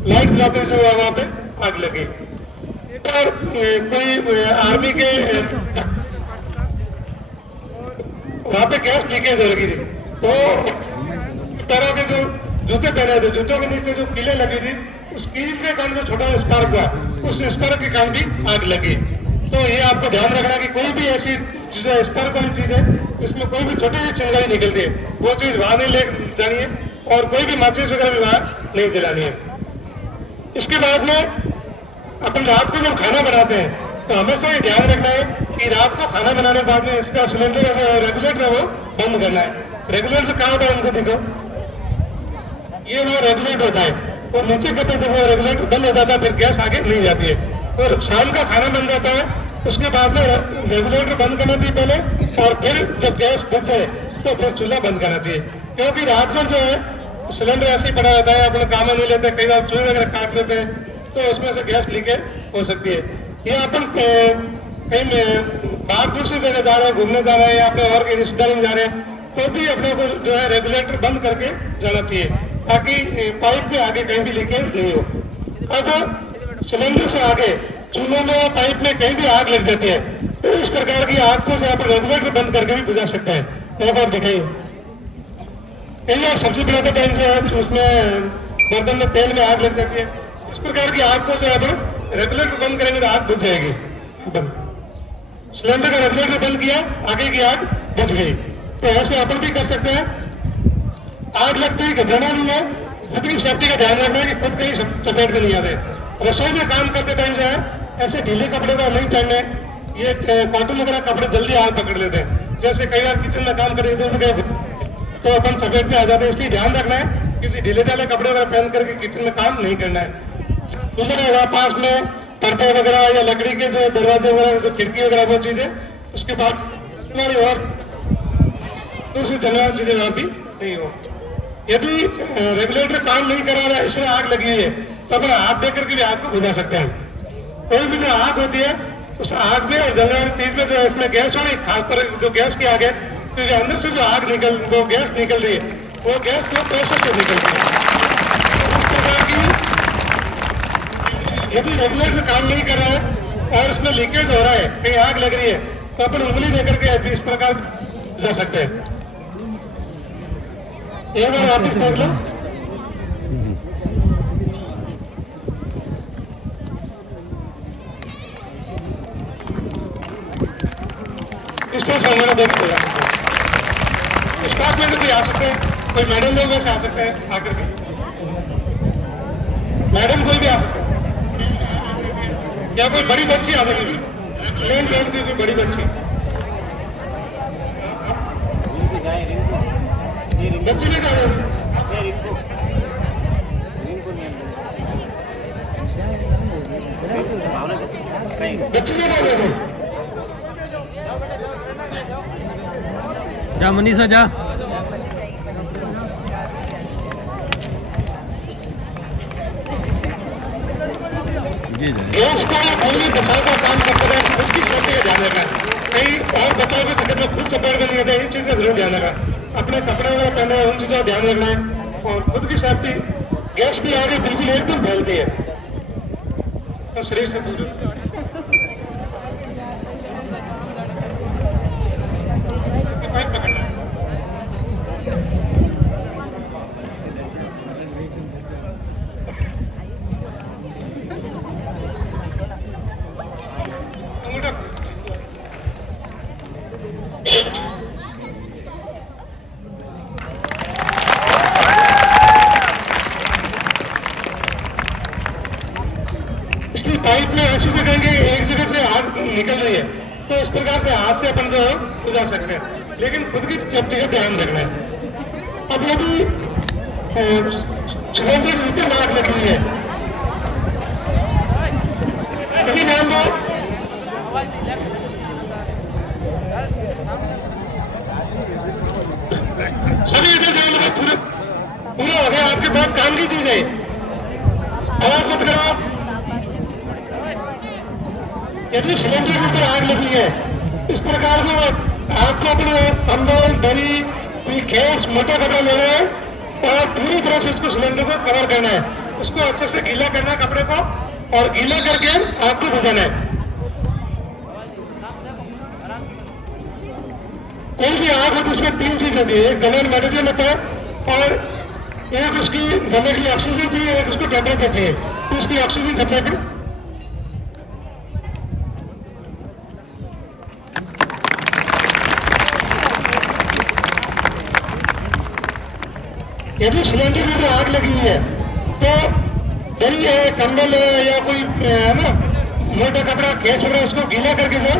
लाइट जलाते जो है वहां पे आग लगी। और कोई आर्मी के वहां पे गैस लीकेज हो रही थी, तो तरह के जो जूते पहने थे, जूतों के नीचे जो कीले लगी थी, उस कील के कारण जो छोटा स्पार्क हुआ, उस स्पार्क के कारण भी आग लगी। तो ये आपको ध्यान रखना कि कोई भी ऐसी जो स्पार्क वाली चीज है जिसमें कोई भी छोटी सी चिंगारी निकलती है, वो चीज वहां नहीं ले जानी है और कोई भी माचिस वगैरह भी वहां नहीं जलानी है। इसके बाद में अपन रात को जब खाना बनाते हैं तो हमेशा ये ध्यान रखना है कि रात को खाना बनाने के बाद में इसका सिलेंडर रेगुलेटर है वो बंद करना है। रेगुलेटर कहाँ होता है उनको देखो, ये वो रेगुलेटर होता है, वो नीचे करते जब वो रेगुलेटर बंद हो जाता है फिर गैस आगे नहीं जाती है। और शाम का खाना बन जाता है, उसके बाद में रेगुलेटर बंद करना चाहिए पहले, और फिर जब गैस बुझ जाए तो फिर चूल्हा बंद करना चाहिए। क्योंकि रात भर जो है सिलेंडर ऐसे ही पड़ा रहता है, अपने काम नहीं लेते, कई बार चूल्हे वगैरह काट लेते हैं तो उसमें से गैस लीकेज हो सकती है। ये अपन कहीं बाहर दूसरी जगह जा रहे हैं, घूमने जा रहे हैं या अपने और की रिश्तेदारी में जा रहे हैं तो भी अपने को जो है रेगुलेटर बंद करके जाना चाहिए ताकि पाइप में आगे कहीं भी लीकेज नहीं हो। अब सिलेंडर से आगे चूल्हे में पाइप में कहीं भी आग लग जाती है तो इस प्रकार की आग को जो आप रेगुलेटर बंद करके भी बुझा सकते हैं। एक बार दिखाइए, कई बार सब्जी बनाते टाइम जो है उसमें बर्तन में तेल में आग लग जाती है, इस प्रकार की आग को जो है रेगुलेटर बंद करेंगे तो आग बुझ जाएगी। सिलेंडर का रेगुलेटर बंद किया, आगे की आग बुझ गई। तो ऐसे अपन भी कर सकते हैं। आग लगते ही घबराना नहीं है, खुद की सेफ्टी का ध्यान रखना है कि खुद कहीं चपेट में नहीं आ जाए। रसोई में काम करते टाइम जो है ऐसे ढीले कपड़े का नहीं पहनने, ये कॉटन वगैरह कपड़े जल्दी आग पकड़ लेते हैं। जैसे कई बार किचन में काम करें तो अपन चपेट में आ जाते हैं, इसलिए ध्यान रखना है किसी ढीले ढाले कपड़े वगैरह पहन करके किचन में काम नहीं करना है। दूसरा पास में पर्दे वगैरह या लकड़ी के जो दरवाजे वगैरह जो खिड़की वगैरह वो चीजें, उसके बाद हमारी और दूसरी जलवायु चीजें वहां भी नहीं हो। यदि रेगुलेटर काम नहीं करा रहा है, इसमें आग लगी हुई है, तो अपना हाथ दे करके भी आग को बुझा सकते हैं। कोई भी जो आग होती है उस आग में और जलने वाली चीज में जो है इसमें गैस हो रही, खासतौर जो गैस की आग है, क्योंकि अंदर से जो आग निकल वो गैस निकल रही है, वो गैस को प्रेशर से निकल रही है। इस प्रकार की यदि रेगुलेटर काम नहीं कर रहा है और इसमें लीकेज हो रहा है, कहीं आग लग रही है, तो अपन उंगली देकर के इस प्रकार जा सकते हैं। एक बार वापिस कर लो। इस तरह से हमारा देख के आ सकते हैं। स्टाफ में से कोई आ सकते हैं, कोई मैडम लोग वैसे आ सकते हैं आकर के, मैडम कोई भी आ सकते हैं, या कोई बड़ी बच्ची आ सकेगी, प्लेन ड्रेस की कोई बड़ी बच्ची, बच्ची नहीं चाहिए, बच्ची नहीं चाहिए। जा मनीषा जा। गैस को पूरी बचाव का काम करते रहे, खुद की सेफ्टी का ध्यान रखना, कहीं और बचाव के चक्कर में खुद चपेट में नहीं आ जाए, इस चीज का जरूर ध्यान रखना। अपने कपड़े वगैरह पहने हैं, उन चीजों का ध्यान रखना है, और खुद की सेफ्टी। गैस की आग बिल्कुल एकदम फैलती है, तो शरीर से दूर पाइप पकड़ना है। अंगूठा इसलिए पाइप में ऐसी जगह कि एक जगह से आग निकल रही है, तो इस प्रकार से हाथ से अपन जो है बुझा सकते हैं, लेकिन खुद की सेफ्टी का ध्यान रखना है। अब यदि सिलेंडर नीचे आग लगी है, कभी ध्यान दो, सभी इधर ध्यान दो, पूरा पूरा हो गया, आपके बहुत काम की चीज है, आवाज मत करो। यदि सिलेंडर के ऊपर आग लगी है, इस प्रकार को आग को अपने कंबल, दरी, खेस, मोटा कपड़ा लेना है और पूरी तरह से इसको सिलेंडर को कवर करना है, उसको अच्छे से गीला करना है कपड़े को, और गीला करके आग को बुझाना है। कोई भी आग हो तो उसमें तीन चीज होती है, एक जलन मटेरियल होता है, और एक उसकी जलने के लिए ऑक्सीजन चाहिए, एक उसको टेम्परेचर चाहिए, तो उसकी ऑक्सीजन सप्लाई करो। यदि सिलेंडर में जो आग लगी है, तो दरी है, कंबल है, या कोई है ना मोटा कपड़ा, केस वगैरह, उसको गीला करके जो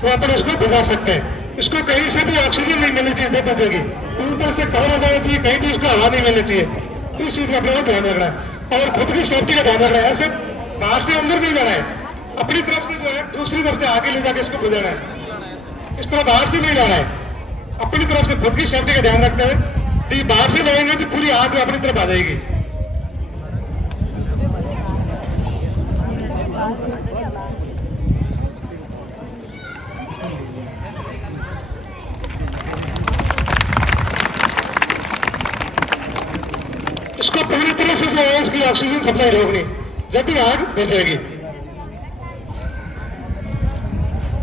तो अपन उसको बुझा सकते हैं। इसको कहीं से भी ऑक्सीजन नहीं मिलनी चाहिए, जब बचेगी पूरी तरह से कवर हो जाना चाहिए, कहीं भी उसको हवा नहीं मिलनी चाहिए। तो इस चीज का अपने को ध्यान रखना है, और खुद की सेफ्टी का ध्यान रखना है। ऐसे बाहर से अंदर नहीं जाना है, अपनी तरफ से जो है दूसरी तरफ से आगे ले जाके इसको बुझाना है। इस तरह बाहर से नहीं जाना है, अपनी तरफ से खुद की सेफ्टी का ध्यान रखते हुए। बाहर से जाएंगे तो पूरी आग अपनी तरफ आ जाएगी। इसको पूरी तरह से जो है इसकी ऑक्सीजन सप्लाई रोकनी, जब भी आग बुझेगी।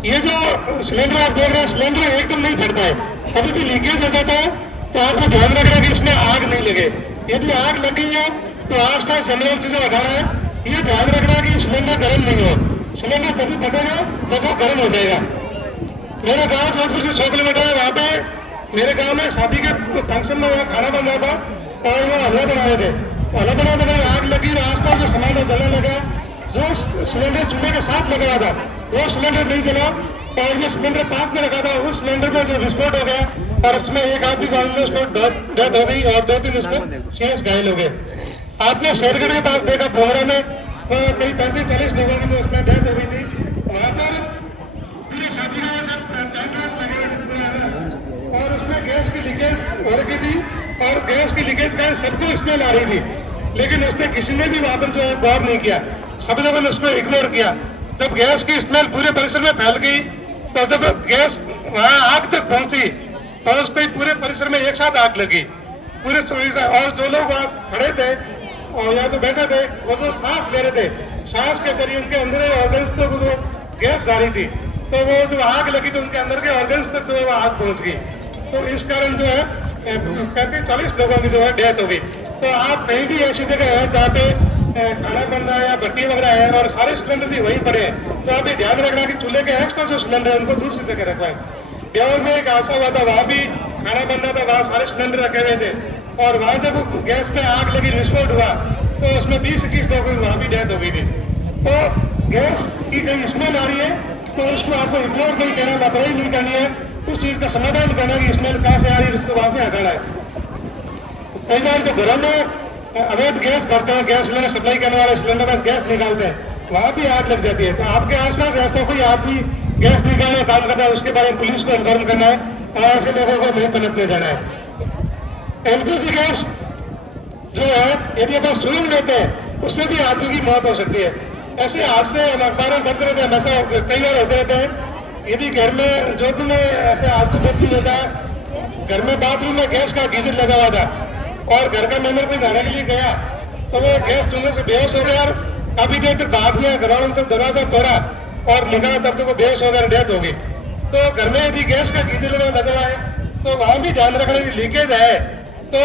ये जो सिलेंडर आप देख रहे हैं, सिलेंडर एकदम नहीं फटता है, कभी भी लीकेज हो जाता है, तो आपको ध्यान रखना है कि इसमें आग नहीं लगे। यदि आग लगी है तो आसपास जनरल चीजें हटाना है, ये ध्यान रखना है कि सिलेंडर गर्म नहीं हो। सिलेंडर तभी फटेगा जब वो गर्म हो जाएगा। मेरे गांव जोधपुर से 100 किलोमीटर है, वहां पे मेरे गांव में शादी के फंक्शन में वहाँ खाना बन रहा था, और वो हलवा बना रहे थे, हलवा बनाने में आग लगी और आसपास जो सामान जलने लगा, जो सिलेंडर चूल्हे के साथ लगा हुआ था वो सिलेंडर नहीं जला, और जो सिलेंडर पास में रखा था उस सिलेंडर में जो विस्फोट हो गया, और उसमें एक आदमी को डेथ हो गई और 2-3 उसमें सीरियस घायल हो गए। आपने शेरगढ़ के पास देखा, बोहरा में करीब 35-40 लोगों की उसमें डेथ हो गई थी। वहां पर पूरी शादी और उसमें गैस की लीकेज बाहर सबको स्मेल आ रही थी, लेकिन उसने किसी ने भी वहां पर जो है गौर नहीं किया, सब लोगों ने उसको इग्नोर किया। जब गैस की स्मेल पूरे परिसर में फैल गई, तो जब गैस वहां आग तक पहुंची तो उसके पूरे परिसर में एक साथ आग लगी पूरे और जो लोग वहां खड़े थे और या जो बैठे थे, वो जो सांस ले रहे थे, सांस के जरिए उनके अंदर ऑर्गन्स तक जो गैस जा रही थी, तो वो जो आग लगी तो उनके अंदर के ऑर्गन्स तक जो है वो आग पहुंच गई। तो इस कारण जो है 35-40 लोगों की जो है डेथ हो गई। तो आप कहीं भी ऐसी जगह है जहाँ पे खाना बन रहा है या भट्टी वगैरह है और सारे सिलेंडर भी वहीं पड़े हैं, तो आप ये ध्यान रखना कि चूल्हे के एक्स्ट्रा जो सिलेंडर है उनको दूसरी जगह रखवाएं। ब्यावर में एक हादसा हुआ था, वहाँ भी खाना बन रहा था, वहाँ सारे सिलेंडर रखे हुए थे और वहाँ जब गैस पे आग लगी, विस्फोट हुआ, तो उसमें 20-21 लोगों की वहाँ भी डेथ हो गई थी। तो गैस की कहीं स्मेल आ रही है तो उसको आपको इग्नोर नहीं करना, लापरवाही नहीं करनी है, उस चीज का समाधान करना कि स्मेल कहाँ से आ रही है, उसको वहां से हटाना है। कई बार जो घरों में अवैध गैस भरते हैं, गैस सिलेंडर सप्लाई करने वाले सिलेंडर में गैस निकालते हैं, वहां भी आग लग जाती है। तो आपके आसपास ऐसा कोई आदमी गैस निकालने का काम करता है, उसके बारे में पुलिस को इन्फॉर्म करना है और ऐसे लोगों को नहीं पनपने देना है। एलपीजी गैस जो है यदि अपन सुन लेते हैं उससे भी आदमी की मौत हो सकती है। ऐसे हादसे हम अखबार में पढ़ते रहते हैं, हमेशा कई बार होते रहते हैं। यदि घर में जो भी मैं ऐसे हादसे देखती रहता है, घर में बाथरूम में गैस का गीजर लगा हुआ था और घर का मेंबर कोई नहाने के लिए गया तो वो गैस चूल्हे से बेहोश हो गया और काफी देर तक बाद में घर वालों ने दरवाजा तोड़ा और निकाला, तब तक वो बेहोश हो गया, डेथ हो गई। तो घर में यदि गैस का गीजर लगा हुआ है तो वहां भी ध्यान रखना कि लीकेज है तो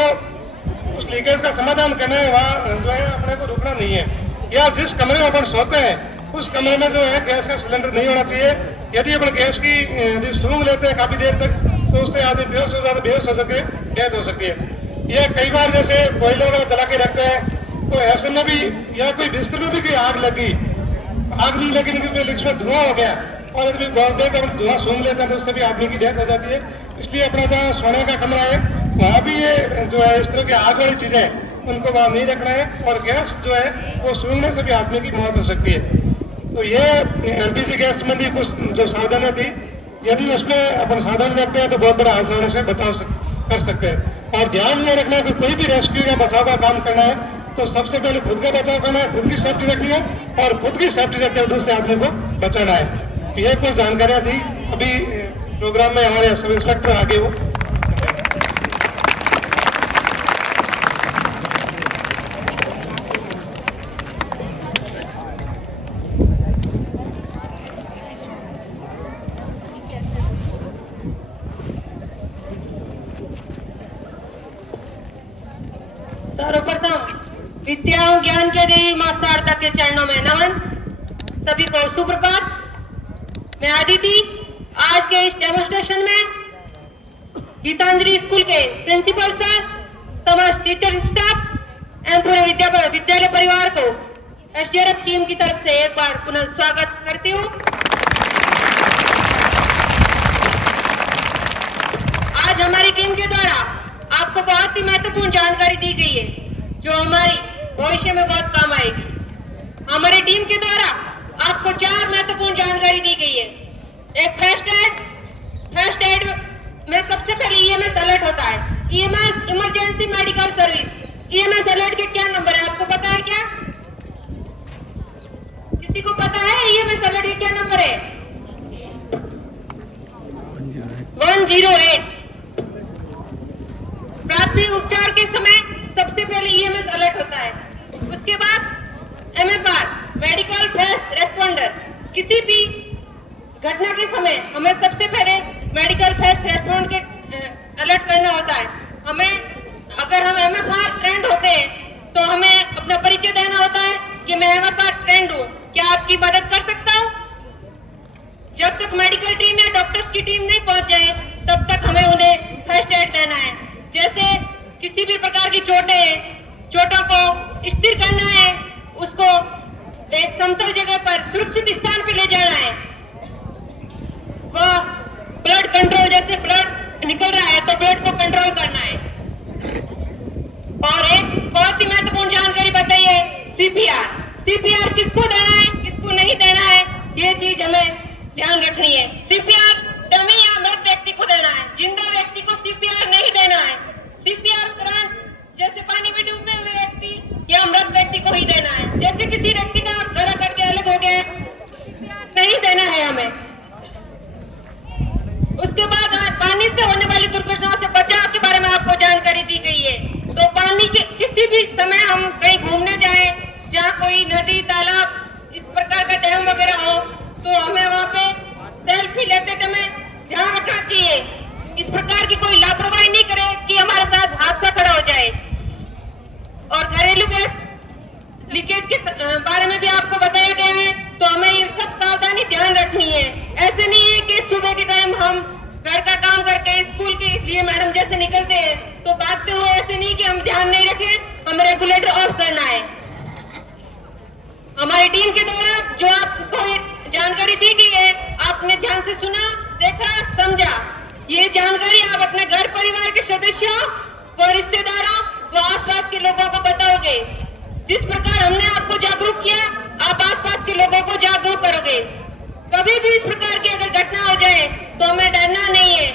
उस लीकेज का समाधान करना है, वहाँ जो है अपने को रुकना नहीं है। या जिस कमरे में अपन सोते हैं उस कमरे में जो है गैस का सिलेंडर नहीं होना चाहिए। यदि अपन गैस की यदि सूंघ लेते हैं काफी देर तक तो उससे आदमी बेहोश हो जाता, बेहोश हो सके, डेथ हो सकती है। या कई बार जैसे कोयले वगैरह जला के रखते हैं तो ऐसे में भी, या कोई बिस्तर में भी कोई आग लगी, आग नहीं लगी लेकिन उसमें धुआं हो गया और यदि बहुत देर तक धुआं सूंघ लेते हैं तो उससे भी आदमी की डेथ हो जाती है। इसलिए अपना जहाँ सोने का कमरा है वहाँ भी ये जो है इस तरह की आग वाली चीजें उनको वहां नहीं रखना है और गैस जो है वो सूंघने से भी आदमी की मौत हो सकती है। तो ये एलपीजी गैस में भी कुछ जो सावधानी थी, यदि उसमें अपन सावधान रखते हैं तो बहुत बड़ा हादसा होने से बचाव कर सकते हैं। और ध्यान में रखना है कि कोई भी रेस्क्यू या बचाव का काम करना है तो सबसे पहले खुद का बचाव करना है, खुद की सेफ्टी रखनी है और खुद की सेफ्टी रखते हुए दूसरे आदमी को बचाना है। तो ये कुछ जानकारियां थी। अभी प्रोग्राम में हमारे सब इंस्पेक्टर आगे हो। सर्वप्रथम विद्या और ज्ञान के देवी मां शारदा के चरणों में नमन। सभी को सुप्रभात। मैं आदिति आज के इस डेमोन्स्ट्रेशन में गीतांजलि स्कूल के प्रिंसिपल सर, समस्त टीचर स्टाफ एवं पूरे विद्यालय परिवार को एसडीआरएफ टीम की तरफ से एक बार पुनः स्वागत करती हूँ। आज हमारी टीम के द्वारा आपको बहुत ही महत्वपूर्ण जानकारी दी गई है जो हमारी भविष्य में बहुत काम आएगी। हमारी टीम के द्वारा आपको 4 महत्वपूर्ण जानकारी दी गई है। एक फर्स्ट एड में सबसे पहले ईएमएस अलर्ट होता है। EMS emergency medical service. EMS alert के क्या नंबर है आपको पता है क्या? किसी को पता है ईएमएस अलर्ट के क्या नंबर है? 108। प्राथमिक उपचार के समय सबसे पहले ईएमएस अलर्ट होता है। उसके बाद एमएफआर मेडिकल फर्स्ट रेस्पोंडर। किसी भी घटना के समय हमें सबसे पहले मेडिकल फर्स्ट रेस्पोंड के अलर्ट करना होता है। हमें अगर हम एमएफआर ट्रेंड होते हैं तो हमें अपना परिचय देना होता है कि मैं एमएफआर ट्रेंड हूँ, क्या आपकी मदद कर सकता हूँ। जब तक मेडिकल टीम या डॉक्टर्स की टीम नहीं पहुंच जाए तब तक हमें उन्हें फर्स्ट एड देना है। जैसे किसी भी प्रकार की चोटों को स्थिर करना है, उसको एक समतल जगह पर सुरक्षित स्थान पर ले जाना है। वो ब्लड कंट्रोल, जैसे ब्लड निकल रहा है तो ब्लड को कंट्रोल करना है। और एक बहुत ही महत्वपूर्ण जानकारी बताइए, सीपीआर किसको देना है, किसको नहीं देना है, ये चीज हमें ध्यान रखनी है। सीपीआर डमी या मृत व्यक्ति को देना है, जिंदा व्यक्ति को सीपीआर नहीं देना है। सीपीआर करंट जैसे पानी जैसे किसी व्यक्ति का गला कट के अलग हो गया नहीं देना है हमें। उसके बाद पानी से होने वाली दुर्घटनाओं से बचाव के बारे में आपको जानकारी दी गई है। तो पानी के किसी भी समय हम कहीं घूमने जाएं, जहाँ कोई नदी तालाब इस प्रकार का डैम वगैरह हो, तो हमें वहाँ पे सेल्फी लेते समय ध्यान रखना चाहिए, इस प्रकार की कोई लापरवाही नहीं करे कि हमारे साथ हादसा खड़ा हो जाए। और घरेलू गैस लीकेज के बारे में भी आपको बताया गया है, तो हमें ये सब सावधानी ध्यान रखनी है। ऐसे नहीं है कि सुबह के टाइम हम घर का काम करके स्कूल के लिए मैडम जैसे निकलते हैं तो भागते हुए, ऐसे नहीं कि हम ध्यान नहीं रखें, हमें रेगुलेटर ऑफ करना है। हमारी टीम के द्वारा जो आपको जानकारी दी गई है, आपने ध्यान से सुना, देखा, समझा। ये जानकारी आप अपने घर परिवार के सदस्यों व रिश्तेदारों व आसपास के लोगों को बताओगे। जिस प्रकार हमने आपको जागरूक किया, आप आसपास के लोगों को जागरूक करोगे। कभी भी इस प्रकार की अगर घटना हो जाए तो हमें डरना नहीं है,